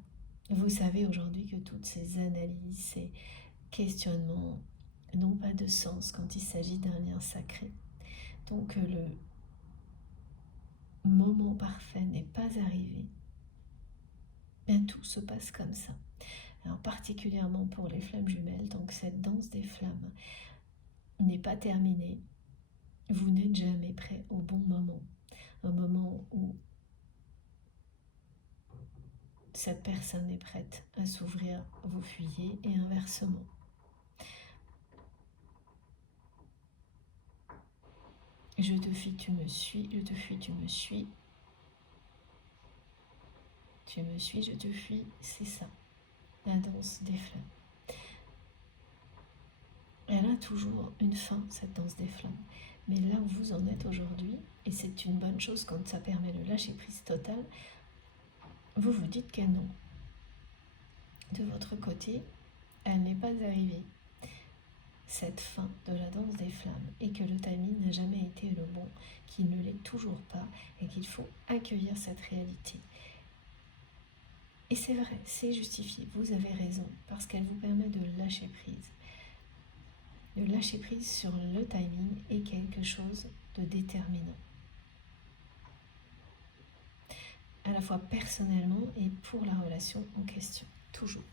vous savez aujourd'hui que toutes ces analyses, ces questionnements n'ont pas de sens quand il s'agit d'un lien sacré. Donc le moment parfait n'est pas arrivé. Bien, tout se passe comme ça. Alors particulièrement pour les flammes jumelles, donc cette danse des flammes n'est pas terminée. Vous n'êtes jamais prêt au bon moment. Au moment où cette personne est prête à s'ouvrir, vous fuyez et inversement. Je te fuis, tu me suis, je te fuis, tu me suis. Tu me suis, je te fuis, c'est ça, la danse des flammes. Elle a toujours une fin, cette danse des flammes. Mais là où vous en êtes aujourd'hui, et c'est une bonne chose quand ça permet le lâcher prise total, vous vous dites que non. De votre côté, elle n'est pas arrivée, cette fin de la danse des flammes, et que le timing n'a jamais été le bon, qu'il ne l'est toujours pas, et qu'il faut accueillir cette réalité. Et c'est vrai, c'est justifié, vous avez raison, parce qu'elle vous permet de lâcher prise. Le lâcher prise sur le timing est quelque chose de déterminant. À la fois personnellement et pour la relation en question, toujours.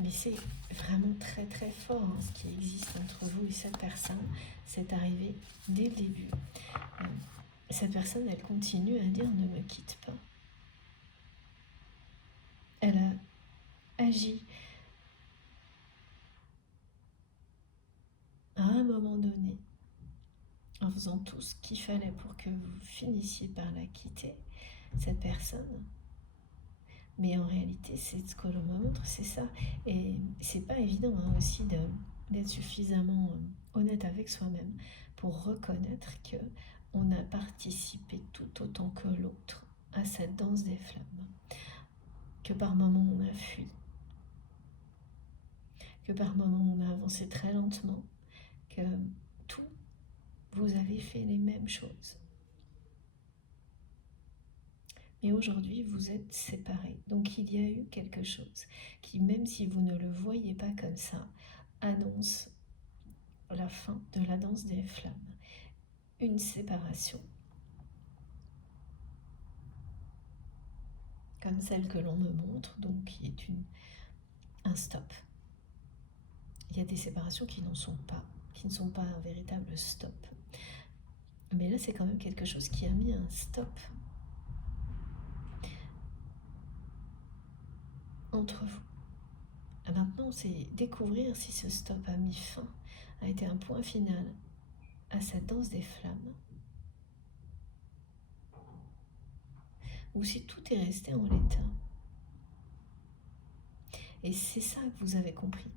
Mais c'est vraiment très très fort ce qui existe entre vous et cette personne. C'est arrivé dès le début. Cette personne, elle continue à dire ne me quitte pas. Elle a agi à un moment donné en faisant tout ce qu'il fallait pour que vous finissiez par la quitter, cette personne. Mais en réalité, c'est ce que l'on me montre, c'est ça. Et c'est pas évident aussi d'être suffisamment honnête avec soi-même pour reconnaître que on a participé tout autant que l'autre à cette danse des flammes. Que par moments on a fui. Que par moments on a avancé très lentement. Que tout, vous avez fait les mêmes choses. Mais aujourd'hui, vous êtes séparés. Donc il y a eu quelque chose qui, même si vous ne le voyez pas comme ça, annonce la fin de la danse des flammes. Une séparation. Comme celle que l'on me montre, donc qui est un stop. Il y a des séparations qui n'en sont pas, qui ne sont pas un véritable stop. Mais là, c'est quand même quelque chose qui a mis un stop entre vous. Maintenant, c'est découvrir si ce stop a mis fin, a été un point final à cette danse des flammes, ou si tout est resté en l'état. Et c'est ça que vous avez compris.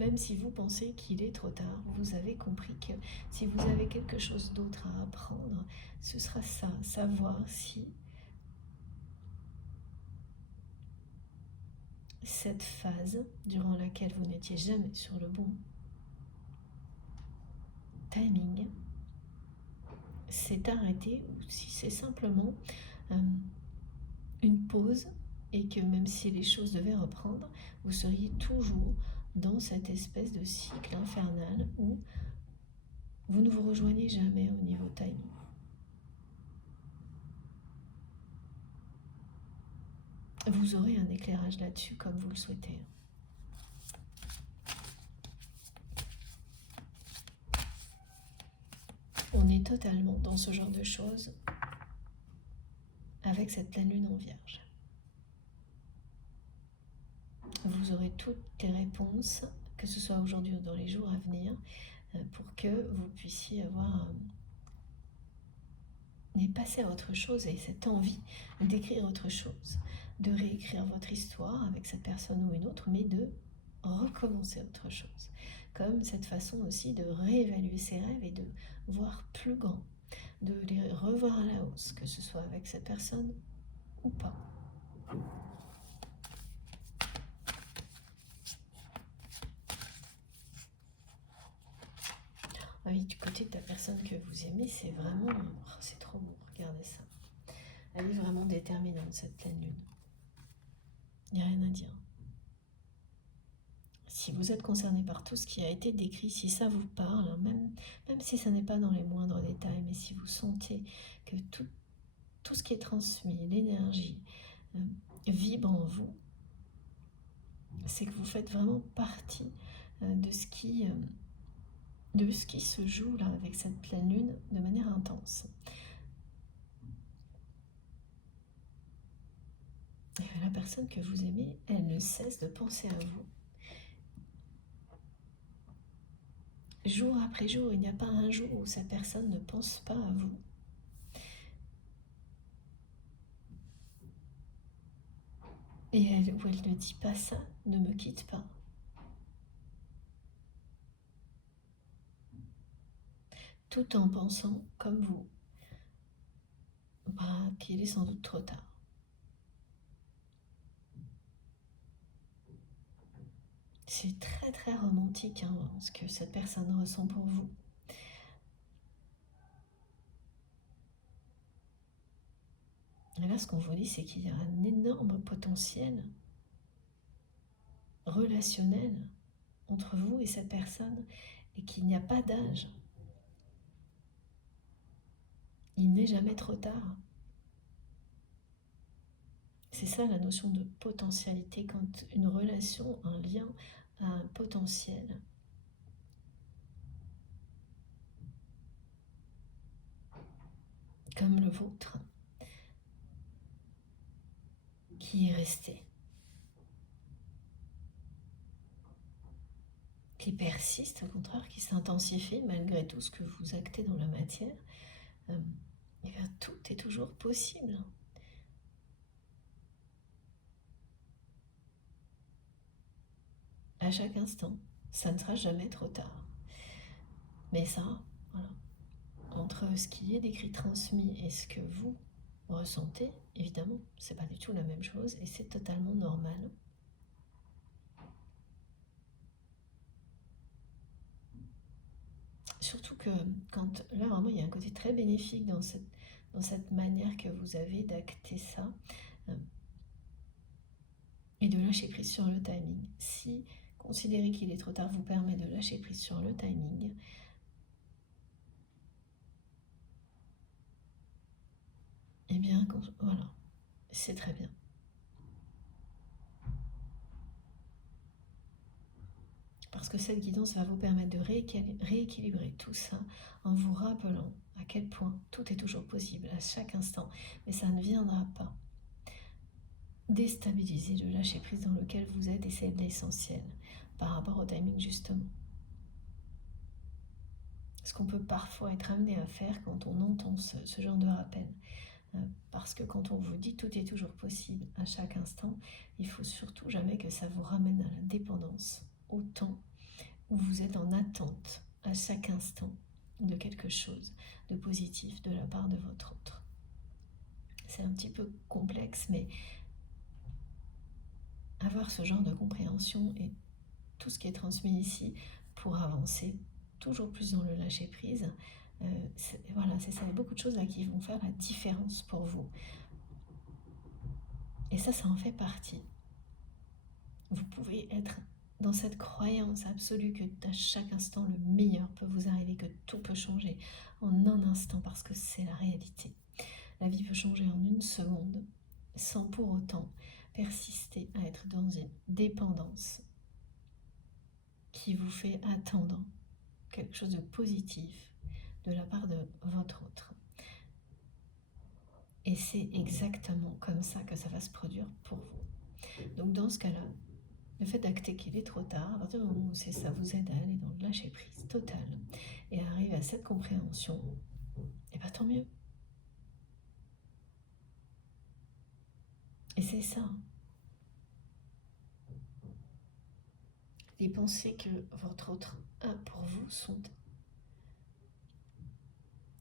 Même si vous pensez qu'il est trop tard, vous avez compris que si vous avez quelque chose d'autre à apprendre, ce sera ça, savoir si cette phase durant laquelle vous n'étiez jamais sur le bon timing s'est arrêtée ou si c'est simplement une pause et que même si les choses devaient reprendre, vous seriez toujours dans cette espèce de cycle infernal où vous ne vous rejoignez jamais au niveau timing. Vous aurez un éclairage là-dessus comme vous le souhaitez. On est totalement dans ce genre de choses avec cette pleine lune en Vierge. Vous aurez toutes les réponses, que ce soit aujourd'hui ou dans les jours à venir, pour que vous puissiez avoir et passer à autre chose, et cette envie d'écrire autre chose, de réécrire votre histoire avec cette personne ou une autre, mais de recommencer autre chose. Comme cette façon aussi de réévaluer ses rêves et de voir plus grand, de les revoir à la hausse, que ce soit avec cette personne ou pas. Ah oui, du côté de la personne que vous aimez, c'est vraiment... Oh, c'est trop beau, regardez ça. Elle est vraiment déterminante, cette pleine lune. Il n'y a rien à dire. Si vous êtes concerné par tout ce qui a été décrit, si ça vous parle, hein, même si ça n'est pas dans les moindres détails, mais si vous sentez que tout ce qui est transmis, l'énergie, vibre en vous, c'est que vous faites vraiment partie de ce qui se joue là avec cette pleine lune de manière intense. Et la personne que vous aimez, elle ne cesse de penser à vous. Jour après jour, il n'y a pas un jour où cette personne ne pense pas à vous. Et où elle ne dit pas ça, ne me quitte pas. Tout en pensant, comme vous, qu'il est sans doute trop tard. C'est très très romantique hein, ce que cette personne ressent pour vous. Et là, ce qu'on vous dit, c'est qu'il y a un énorme potentiel relationnel entre vous et cette personne et qu'il n'y a pas d'âge. Il n'est jamais trop tard. C'est ça la notion de potentialité, quand une relation, un lien a un potentiel. Comme le vôtre, qui est resté, qui persiste, au contraire, qui s'intensifie malgré tout ce que vous actez dans la matière, et bien tout est toujours possible. À chaque instant, ça ne sera jamais trop tard. Mais ça, voilà, entre ce qui est décrit, transmis et ce que vous ressentez, évidemment, c'est pas du tout la même chose et c'est totalement normal. Surtout que quand là vraiment il y a un côté très bénéfique dans cette manière que vous avez d'acter ça et de lâcher prise sur le timing. Si considérer qu'il est trop tard vous permet de lâcher prise sur le timing, eh bien voilà, c'est très bien. Parce que cette guidance va vous permettre de rééquilibrer tout ça en vous rappelant à quel point tout est toujours possible à chaque instant, mais ça ne viendra pas déstabiliser le lâcher prise dans lequel vous êtes, et c'est l'essentiel par rapport au timing justement. Ce qu'on peut parfois être amené à faire quand on entend ce genre de rappel. Parce que quand on vous dit tout est toujours possible à chaque instant, il faut surtout jamais que ça vous ramène à la dépendance, au temps où vous êtes en attente à chaque instant de quelque chose de positif de la part de votre autre. C'est un petit peu complexe, mais avoir ce genre de compréhension et tout ce qui est transmis ici pour avancer toujours plus dans le lâcher prise, voilà, c'est ça, il y a beaucoup de choses là qui vont faire la différence pour vous. Et ça en fait partie. Vous pouvez être dans cette croyance absolue que à chaque instant, le meilleur peut vous arriver, que tout peut changer en un instant, parce que c'est la réalité. La vie peut changer en une seconde, sans pour autant persister à être dans une dépendance qui vous fait attendre quelque chose de positif de la part de votre autre. Et c'est exactement comme ça que ça va se produire pour vous. Donc dans ce cas-là, le fait d'acter qu'il est trop tard, à partir du moment où c'est ça vous aide à aller dans le lâcher-prise total et à arriver à cette compréhension, et bien tant mieux. Et c'est ça. Les pensées que votre autre a pour vous sont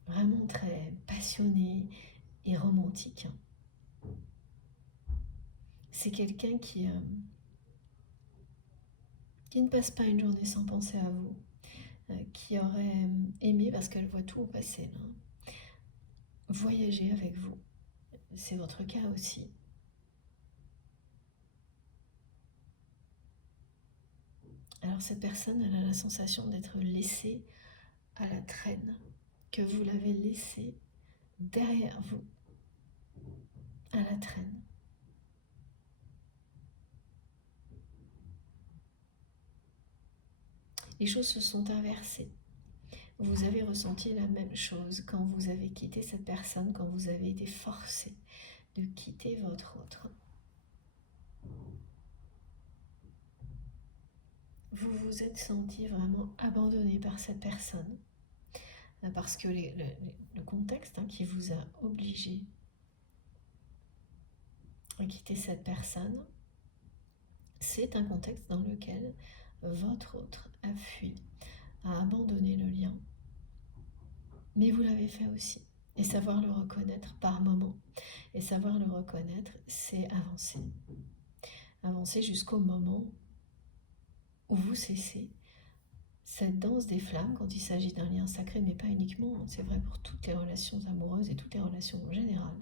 vraiment très passionnées et romantiques. C'est quelqu'un qui ne passe pas une journée sans penser à vous, qui aurait aimé, parce qu'elle voit tout au passé, là, voyager avec vous. C'est votre cas aussi. Alors cette personne, elle a la sensation d'être laissée à la traîne, que vous l'avez laissée derrière vous, à la traîne. Les choses se sont inversées. Vous avez ressenti la même chose quand vous avez quitté cette personne, quand vous avez été forcé de quitter votre autre. Vous vous êtes senti vraiment abandonné par cette personne, parce que le contexte qui vous a obligé à quitter cette personne, c'est un contexte dans lequel votre autre a fui, a abandonné le lien. Mais vous l'avez fait aussi. Et savoir le reconnaître par moment. Et savoir le reconnaître, c'est avancer. Avancer jusqu'au moment où vous cessez cette danse des flammes quand il s'agit d'un lien sacré, mais pas uniquement, c'est vrai pour toutes les relations amoureuses et toutes les relations en général.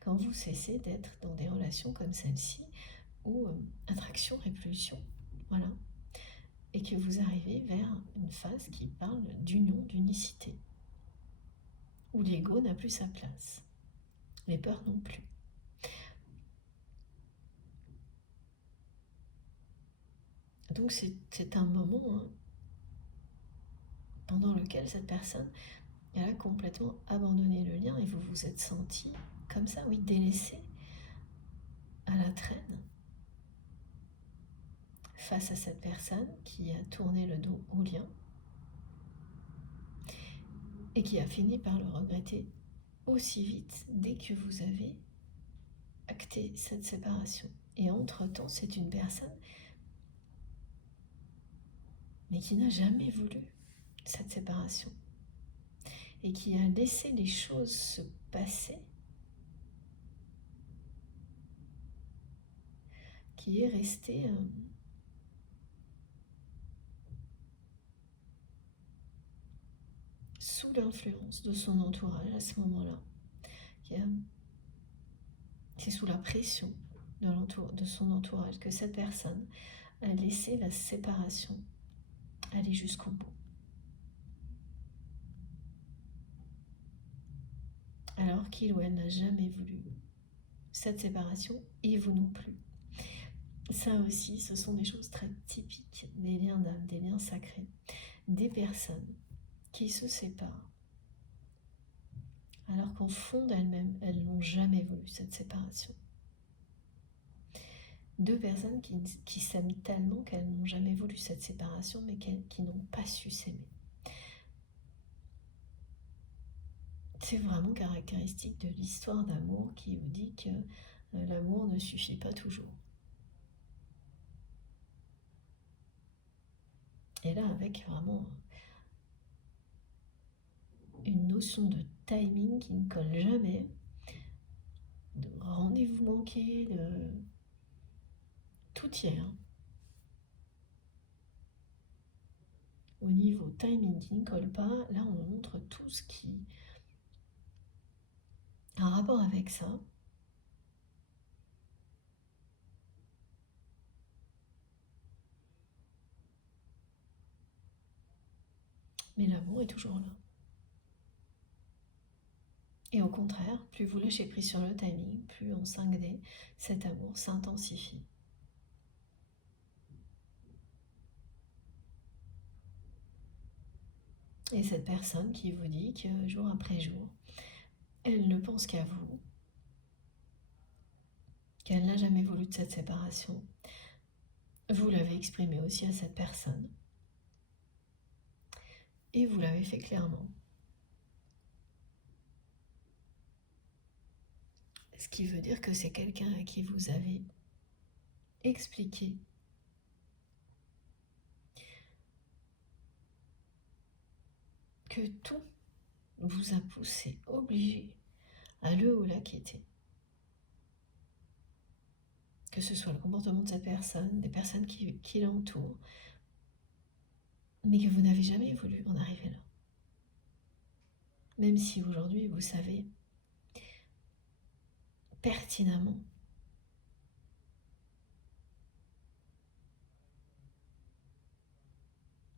Quand vous cessez d'être dans des relations comme celle-ci, où attraction-répulsion, voilà, et que vous arrivez vers une phase qui parle d'union, d'unicité, où l'ego n'a plus sa place, les peurs non plus. Donc c'est un moment pendant lequel cette personne, elle a complètement abandonné le lien et vous vous êtes senti comme ça, oui, délaissé, à la traîne, face à cette personne qui a tourné le dos au lien et qui a fini par le regretter aussi vite dès que vous avez acté cette séparation. Et entre-temps, c'est une personne mais qui n'a jamais voulu cette séparation et qui a laissé les choses se passer, qui est resté sous l'influence de son entourage à ce moment-là. C'est sous la pression de son entourage que cette personne a laissé la séparation aller jusqu'au bout. Alors qu'il ou elle n'a jamais voulu cette séparation, et vous non plus. Ça aussi, ce sont des choses très typiques des liens d'âme, des liens sacrés, des personnes qui se séparent alors qu'en fond d'elles-mêmes, elles n'ont jamais voulu cette séparation. Deux personnes qui s'aiment tellement qu'elles n'ont jamais voulu cette séparation, mais qui n'ont pas su s'aimer. C'est vraiment caractéristique de l'histoire d'amour qui vous dit que l'amour ne suffit pas toujours. Et là, avec vraiment une notion de timing qui ne colle jamais, de rendez-vous manqué, de tout y est. Au niveau timing qui ne colle pas, là on montre tout ce qui a un rapport avec ça. mais l'amour est toujours là. Et au contraire, plus vous lâchez prise sur le timing, plus en 5D, cet amour s'intensifie. Et cette personne qui vous dit que jour après jour, elle ne pense qu'à vous, qu'elle n'a jamais voulu de cette séparation, vous l'avez exprimé aussi à cette personne. Et vous l'avez fait clairement. Ce qui veut dire que c'est quelqu'un à qui vous avez expliqué que tout vous a poussé, obligé à le ou la quitter. Que ce soit le comportement de cette personne, des personnes qui l'entourent, mais que vous n'avez jamais voulu en arriver là. Même si aujourd'hui vous savez pertinemment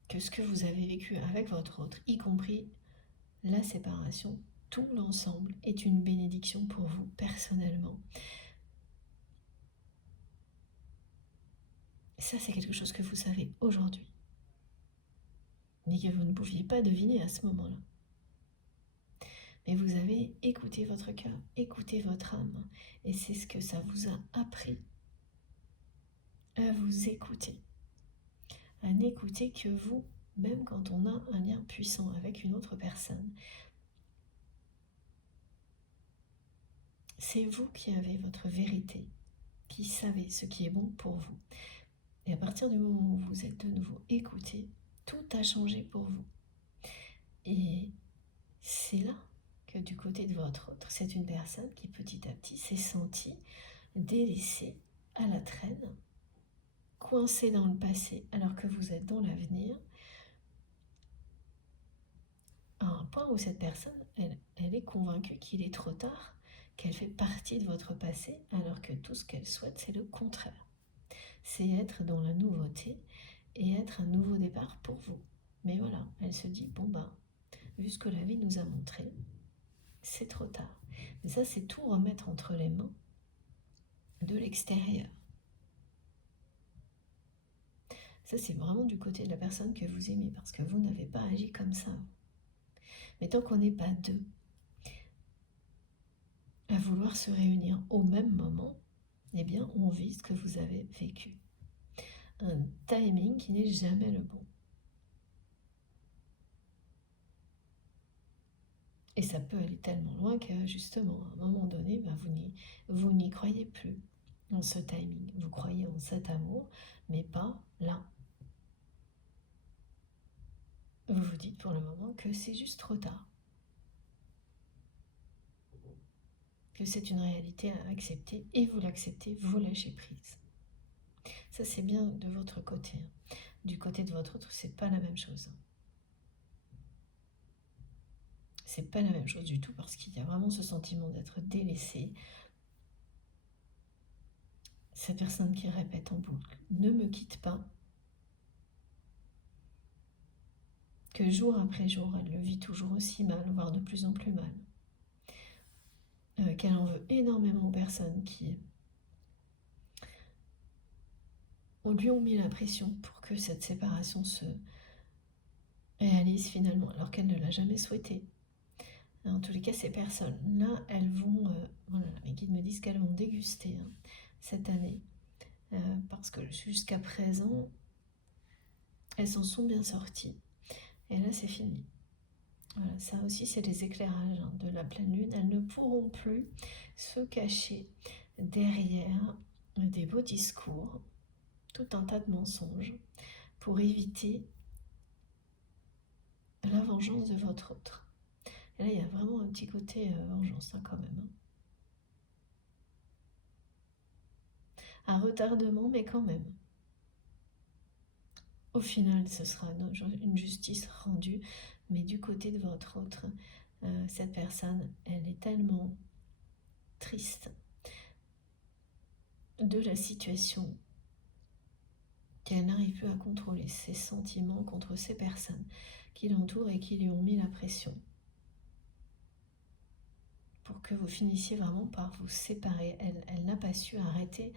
que ce que vous avez vécu avec votre autre, y compris la séparation, tout l'ensemble est une bénédiction pour vous personnellement. Ça, c'est quelque chose que vous savez aujourd'hui, mais que vous ne pouviez pas deviner à ce moment-là. Mais vous avez écouté votre cœur, écouté votre âme, et c'est ce que ça vous a appris à vous écouter, à n'écouter que vous, même quand on a un lien puissant avec une autre personne. C'est vous qui avez votre vérité, qui savez ce qui est bon pour vous. Et à partir du moment où vous êtes de nouveau écouté, tout a changé pour vous. Et c'est là que du côté de votre autre, c'est une personne qui petit à petit s'est sentie délaissée, à la traîne, coincée dans le passé alors que vous êtes dans l'avenir, à un point où cette personne, elle est convaincue qu'il est trop tard, qu'elle fait partie de votre passé, alors que tout ce qu'elle souhaite, c'est le contraire. C'est être dans la nouveauté et être un nouveau départ pour vous. Mais voilà, elle se dit, bon ben, vu ce que la vie nous a montré, c'est trop tard. Mais ça, c'est tout remettre entre les mains de l'extérieur. Ça, c'est vraiment du côté de la personne que vous aimez, parce que vous n'avez pas agi comme ça. Mais tant qu'on n'est pas deux à vouloir se réunir au même moment, eh bien, on vit ce que vous avez vécu. Un timing qui n'est jamais le bon. Et ça peut aller tellement loin que, justement, à un moment donné, ben, vous n'y croyez plus en ce timing. Vous croyez en cet amour, mais pas là. Vous vous dites pour le moment que c'est juste trop tard. Que c'est une réalité à accepter, et vous l'acceptez, vous lâchez prise. Ça, c'est bien de votre côté. Du côté de votre autre, c'est pas la même chose. C'est pas la même chose du tout, parce qu'il y a vraiment ce sentiment d'être délaissé. Cette personne qui répète en boucle, ne me quitte pas, que jour après jour, elle le vit toujours aussi mal, voire de plus en plus mal. Qu'elle en veut énormément aux personnes qui lui ont mis la pression pour que cette séparation se réalise finalement, alors qu'elle ne l'a jamais souhaité. En tous les cas, ces personnes-là, elles vont, voilà, mes guides me disent qu'elles vont déguster cette année, parce que jusqu'à présent, elles s'en sont bien sorties, et là c'est fini. Voilà, ça aussi c'est des éclairages de la pleine lune. Elles ne pourront plus se cacher derrière des beaux discours, tout un tas de mensonges, pour éviter la vengeance de votre autre. Et là il y a vraiment un petit côté vengeance quand même. Un retardement, mais quand même. Au final, ce sera une justice rendue, mais du côté de votre autre, cette personne, elle est tellement triste de la situation qu'elle n'arrive plus à contrôler ses sentiments contre ces personnes qui l'entourent et qui lui ont mis la pression pour que vous finissiez vraiment par vous séparer. Elle n'a pas su arrêter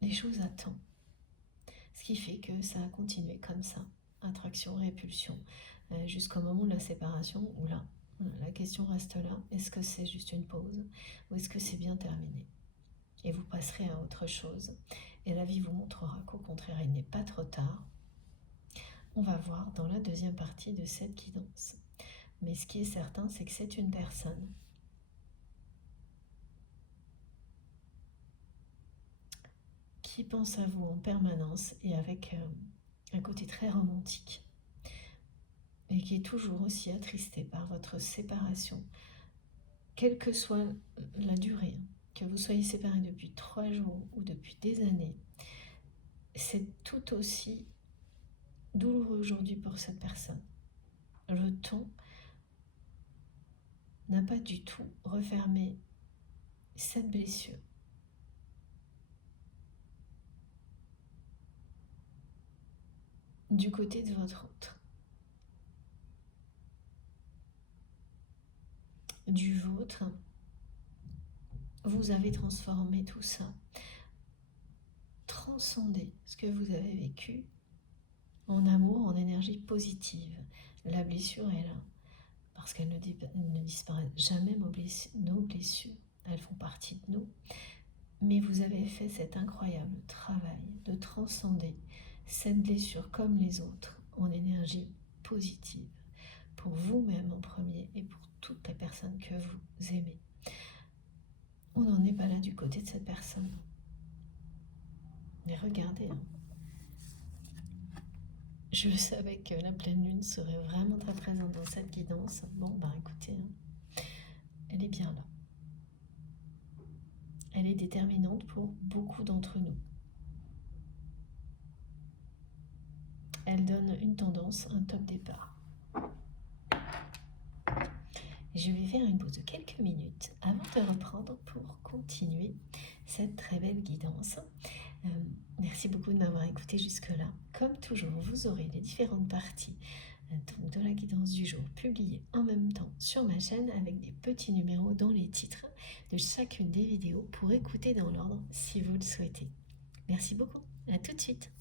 les choses à temps. Ce qui fait que ça a continué comme ça, attraction, répulsion, jusqu'au moment de la séparation où là, la question reste là, est-ce que c'est juste une pause ou est-ce que c'est bien terminé? Et vous passerez à autre chose et la vie vous montrera qu'au contraire, il n'est pas trop tard. On va voir dans la deuxième partie de cette guidance. Mais ce qui est certain, c'est que c'est une personne qui pense à vous en permanence et avec un côté très romantique et qui est toujours aussi attristé par votre séparation, quelle que soit la durée, que vous soyez séparés depuis 3 jours ou depuis des années, c'est tout aussi douloureux aujourd'hui pour cette personne. Le temps n'a pas du tout refermé cette blessure. Du côté de votre autre. Du vôtre, vous avez transformé tout ça, transcendé ce que vous avez vécu en amour, en énergie positive. La blessure est là, parce qu'elle ne disparaît jamais, nos blessures. Elles font partie de nous. Mais vous avez fait cet incroyable travail de transcender cette blessure comme les autres en énergie positive, pour vous-même en premier et pour toutes les personnes que vous aimez. On n'en est pas là du côté de cette personne. Mais regardez, je savais que la pleine lune serait vraiment très présente dans cette guidance. Bon, ben écoutez, elle est bien là. Elle est déterminante pour beaucoup d'entre nous. Elle donne une tendance, un top départ. Je vais faire une pause de quelques minutes avant de reprendre pour continuer cette très belle guidance. Merci beaucoup de m'avoir écouté jusque-là. Comme toujours, vous aurez les différentes parties de la guidance du jour publiées en même temps sur ma chaîne avec des petits numéros dans les titres de chacune des vidéos pour écouter dans l'ordre si vous le souhaitez. Merci beaucoup, à tout de suite.